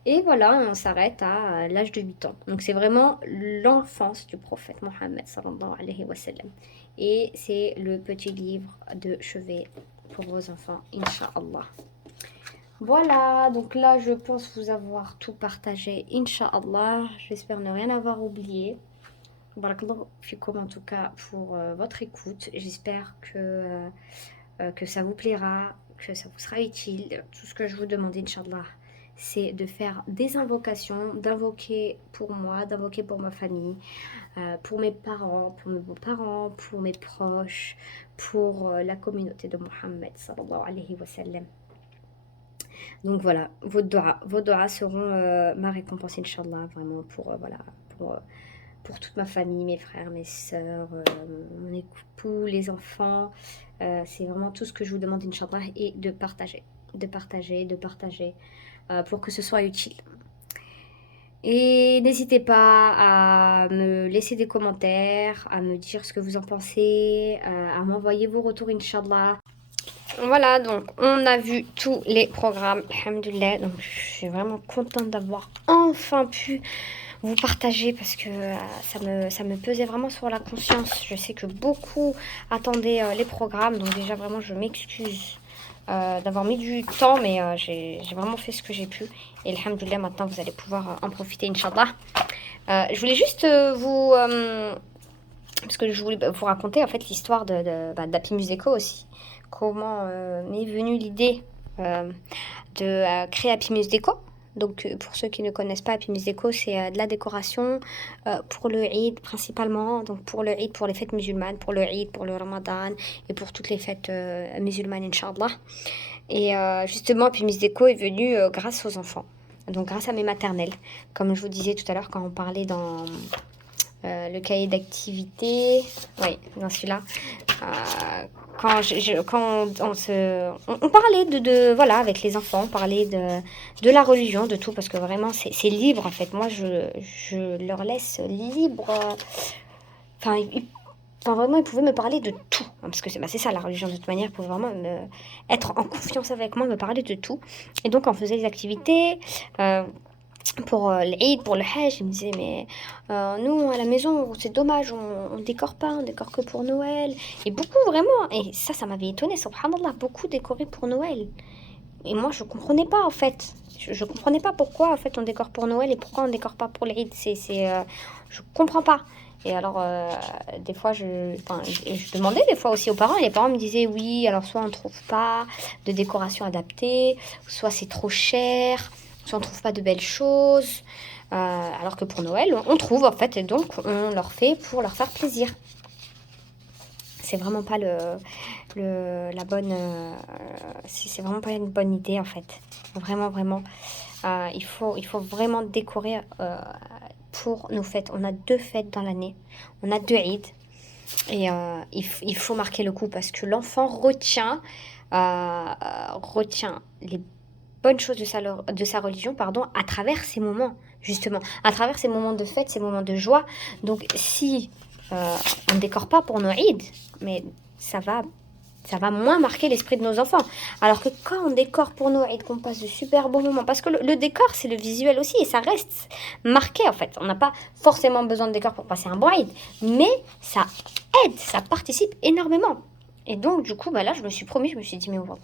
Et voilà, on s'arrête à l'âge de 8 ans. Donc c'est vraiment l'enfance du prophète Mohammed sallallahu alayhi wa sallam. Et c'est le petit livre de chevet pour vos enfants, Inch'Allah. Voilà, donc là je pense vous avoir tout partagé, Inch'Allah. J'espère ne rien avoir oublié. Barakallahu fikoum en tout cas pour votre écoute. J'espère que ça vous plaira, que ça vous sera utile. Tout ce que je vous demande, Inch'Allah, c'est de faire des invocations, d'invoquer pour moi, d'invoquer pour ma famille, pour mes parents, pour mes beaux-parents, pour mes proches, pour la communauté de Mohammed sallallahu alayhi wa sallam. Donc voilà, vos doigts seront ma récompense, Inch'Allah, vraiment voilà, pour toute ma famille, mes frères, mes sœurs, mon époux, les enfants. C'est vraiment tout ce que je vous demande, Inch'Allah, et de partager, pour que ce soit utile. Et n'hésitez pas à me laisser des commentaires, à me dire ce que vous en pensez, à m'envoyer vos retours, Inch'Allah. Voilà, donc on a vu tous les programmes, alhamdoulilah. Donc je suis vraiment contente d'avoir enfin pu vous partager parce que ça me pesait vraiment sur la conscience. Je sais que beaucoup attendaient les programmes, donc déjà vraiment je m'excuse d'avoir mis du temps, mais j'ai vraiment fait ce que j'ai pu. Et alhamdoulilah, maintenant vous allez pouvoir en profiter, Inch'Allah. Je voulais juste parce que je voulais vous raconter en fait l'histoire d'Happy Museco aussi. Comment m'est venue l'idée de créer Happy Museco. Donc pour ceux qui ne connaissent pas, Happy Museco, c'est de la décoration pour le Eid principalement. Donc pour le Eid, pour les fêtes musulmanes, pour le Eid, pour le Ramadan et pour toutes les fêtes musulmanes, Inch'Allah. Et justement, Happy Museco est venu grâce aux enfants. Donc grâce à mes maternelles. Comme je vous disais tout à l'heure quand on parlait dans le cahier d'activité, oui, dans celui-là, quand on parlait voilà, avec les enfants, on parlait de la religion, de tout, parce que vraiment c'est libre en fait. Moi je leur laisse libre. Enfin, vraiment, ils pouvaient me parler de tout, hein, parce que c'est ça la religion, de toute manière, ils pouvaient vraiment être en confiance avec moi, me parler de tout. Et donc on faisait des activités. Pour l'Eid, pour le Hajj, il me disait mais nous à la maison c'est dommage, on décore pas, on décore que pour Noël. Et beaucoup vraiment, et ça m'avait étonné, subhanallah, beaucoup décoré pour Noël. Et moi je comprenais pas en fait, je comprenais pas pourquoi en fait on décore pour Noël et pourquoi on décore pas pour l'Eid. Je comprends pas. Et alors des fois je demandais des fois aussi aux parents, et les parents me disaient oui, alors soit on trouve pas de décoration adaptée, soit c'est trop cher, soit on trouve pas de belles choses, alors que pour Noël, on trouve en fait, et donc on leur fait pour leur faire plaisir. C'est vraiment pas la bonne, c'est vraiment pas une bonne idée en fait. Vraiment, il faut vraiment décorer pour nos fêtes. On a 2 fêtes dans l'année, on a 2 Eid, et il faut marquer le coup parce que l'enfant retient les bonnes choses de sa religion, pardon, à travers ces moments, justement, à travers ces moments de fête, ces moments de joie. Donc si on ne décore pas pour nos Eid, mais ça va moins marquer l'esprit de nos enfants. Alors que quand on décore pour nos Eid, qu'on passe de super bons moments, parce que le décor, c'est le visuel aussi, et ça reste marqué en fait. On n'a pas forcément besoin de décor pour passer un bon Eid, mais ça aide, ça participe énormément. Et donc du coup, là, je me suis dit, mais voilà,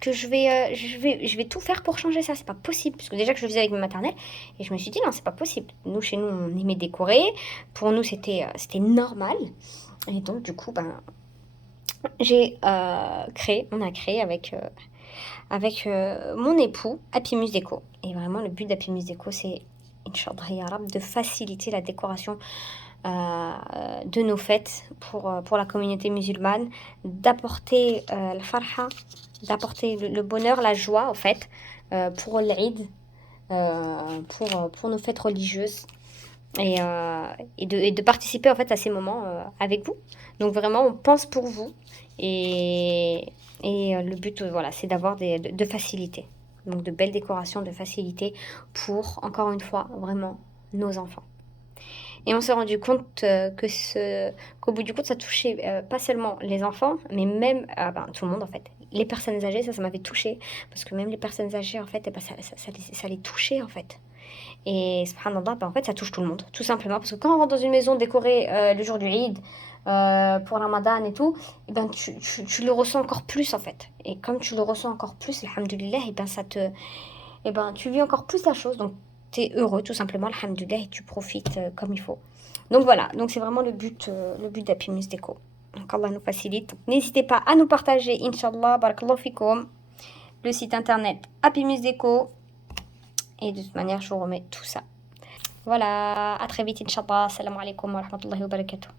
que je vais tout faire pour changer ça, c'est pas possible, parce que déjà que je le faisais avec mes maternelles, et je me suis dit non, c'est pas possible. Nous, chez nous, on aimait décorer, pour nous c'était normal, et donc du coup on a créé avec mon époux Happy Museco. Et vraiment le but d'Happy Museco, c'est Inch'Allah ya Rab, de faciliter la décoration de nos fêtes pour la communauté musulmane, d'apporter la farha, d'apporter le bonheur, la joie en fait, pour l'Eid, pour nos fêtes religieuses, et de participer en fait à ces moments avec vous. Donc vraiment on pense pour vous, et le but voilà, c'est d'avoir de facilité, donc de belles décorations, de facilité pour, encore une fois, vraiment nos enfants. Et on s'est rendu compte qu'au bout du compte, ça touchait pas seulement les enfants, mais même tout le monde en fait. Les personnes âgées, ça m'avait touché parce que même les personnes âgées, en fait, ça les touchait en fait. Et subhanallah, en fait, ça touche tout le monde, tout simplement. Parce que quand on rentre dans une maison décorée le jour du Eid, pour Ramadan et tout, et ben tu le ressens encore plus en fait. Et comme tu le ressens encore plus, alhamdoulilah, et ben tu vis encore plus la chose. Donc tu es heureux tout simplement, alhamdoulilah, et tu profites comme il faut. Donc voilà, donc c'est vraiment le but d'Happy Muse Déco. Donc Allah nous facilite. N'hésitez pas à nous partager, Inch'Allah, barakallahu fikoum, le site internet Happy Muse Déco. Et de toute manière, je vous remets tout ça. Voilà, à très vite, Inch'Allah. Assalamu alaikum wa rahmatullahi wa barakatuh.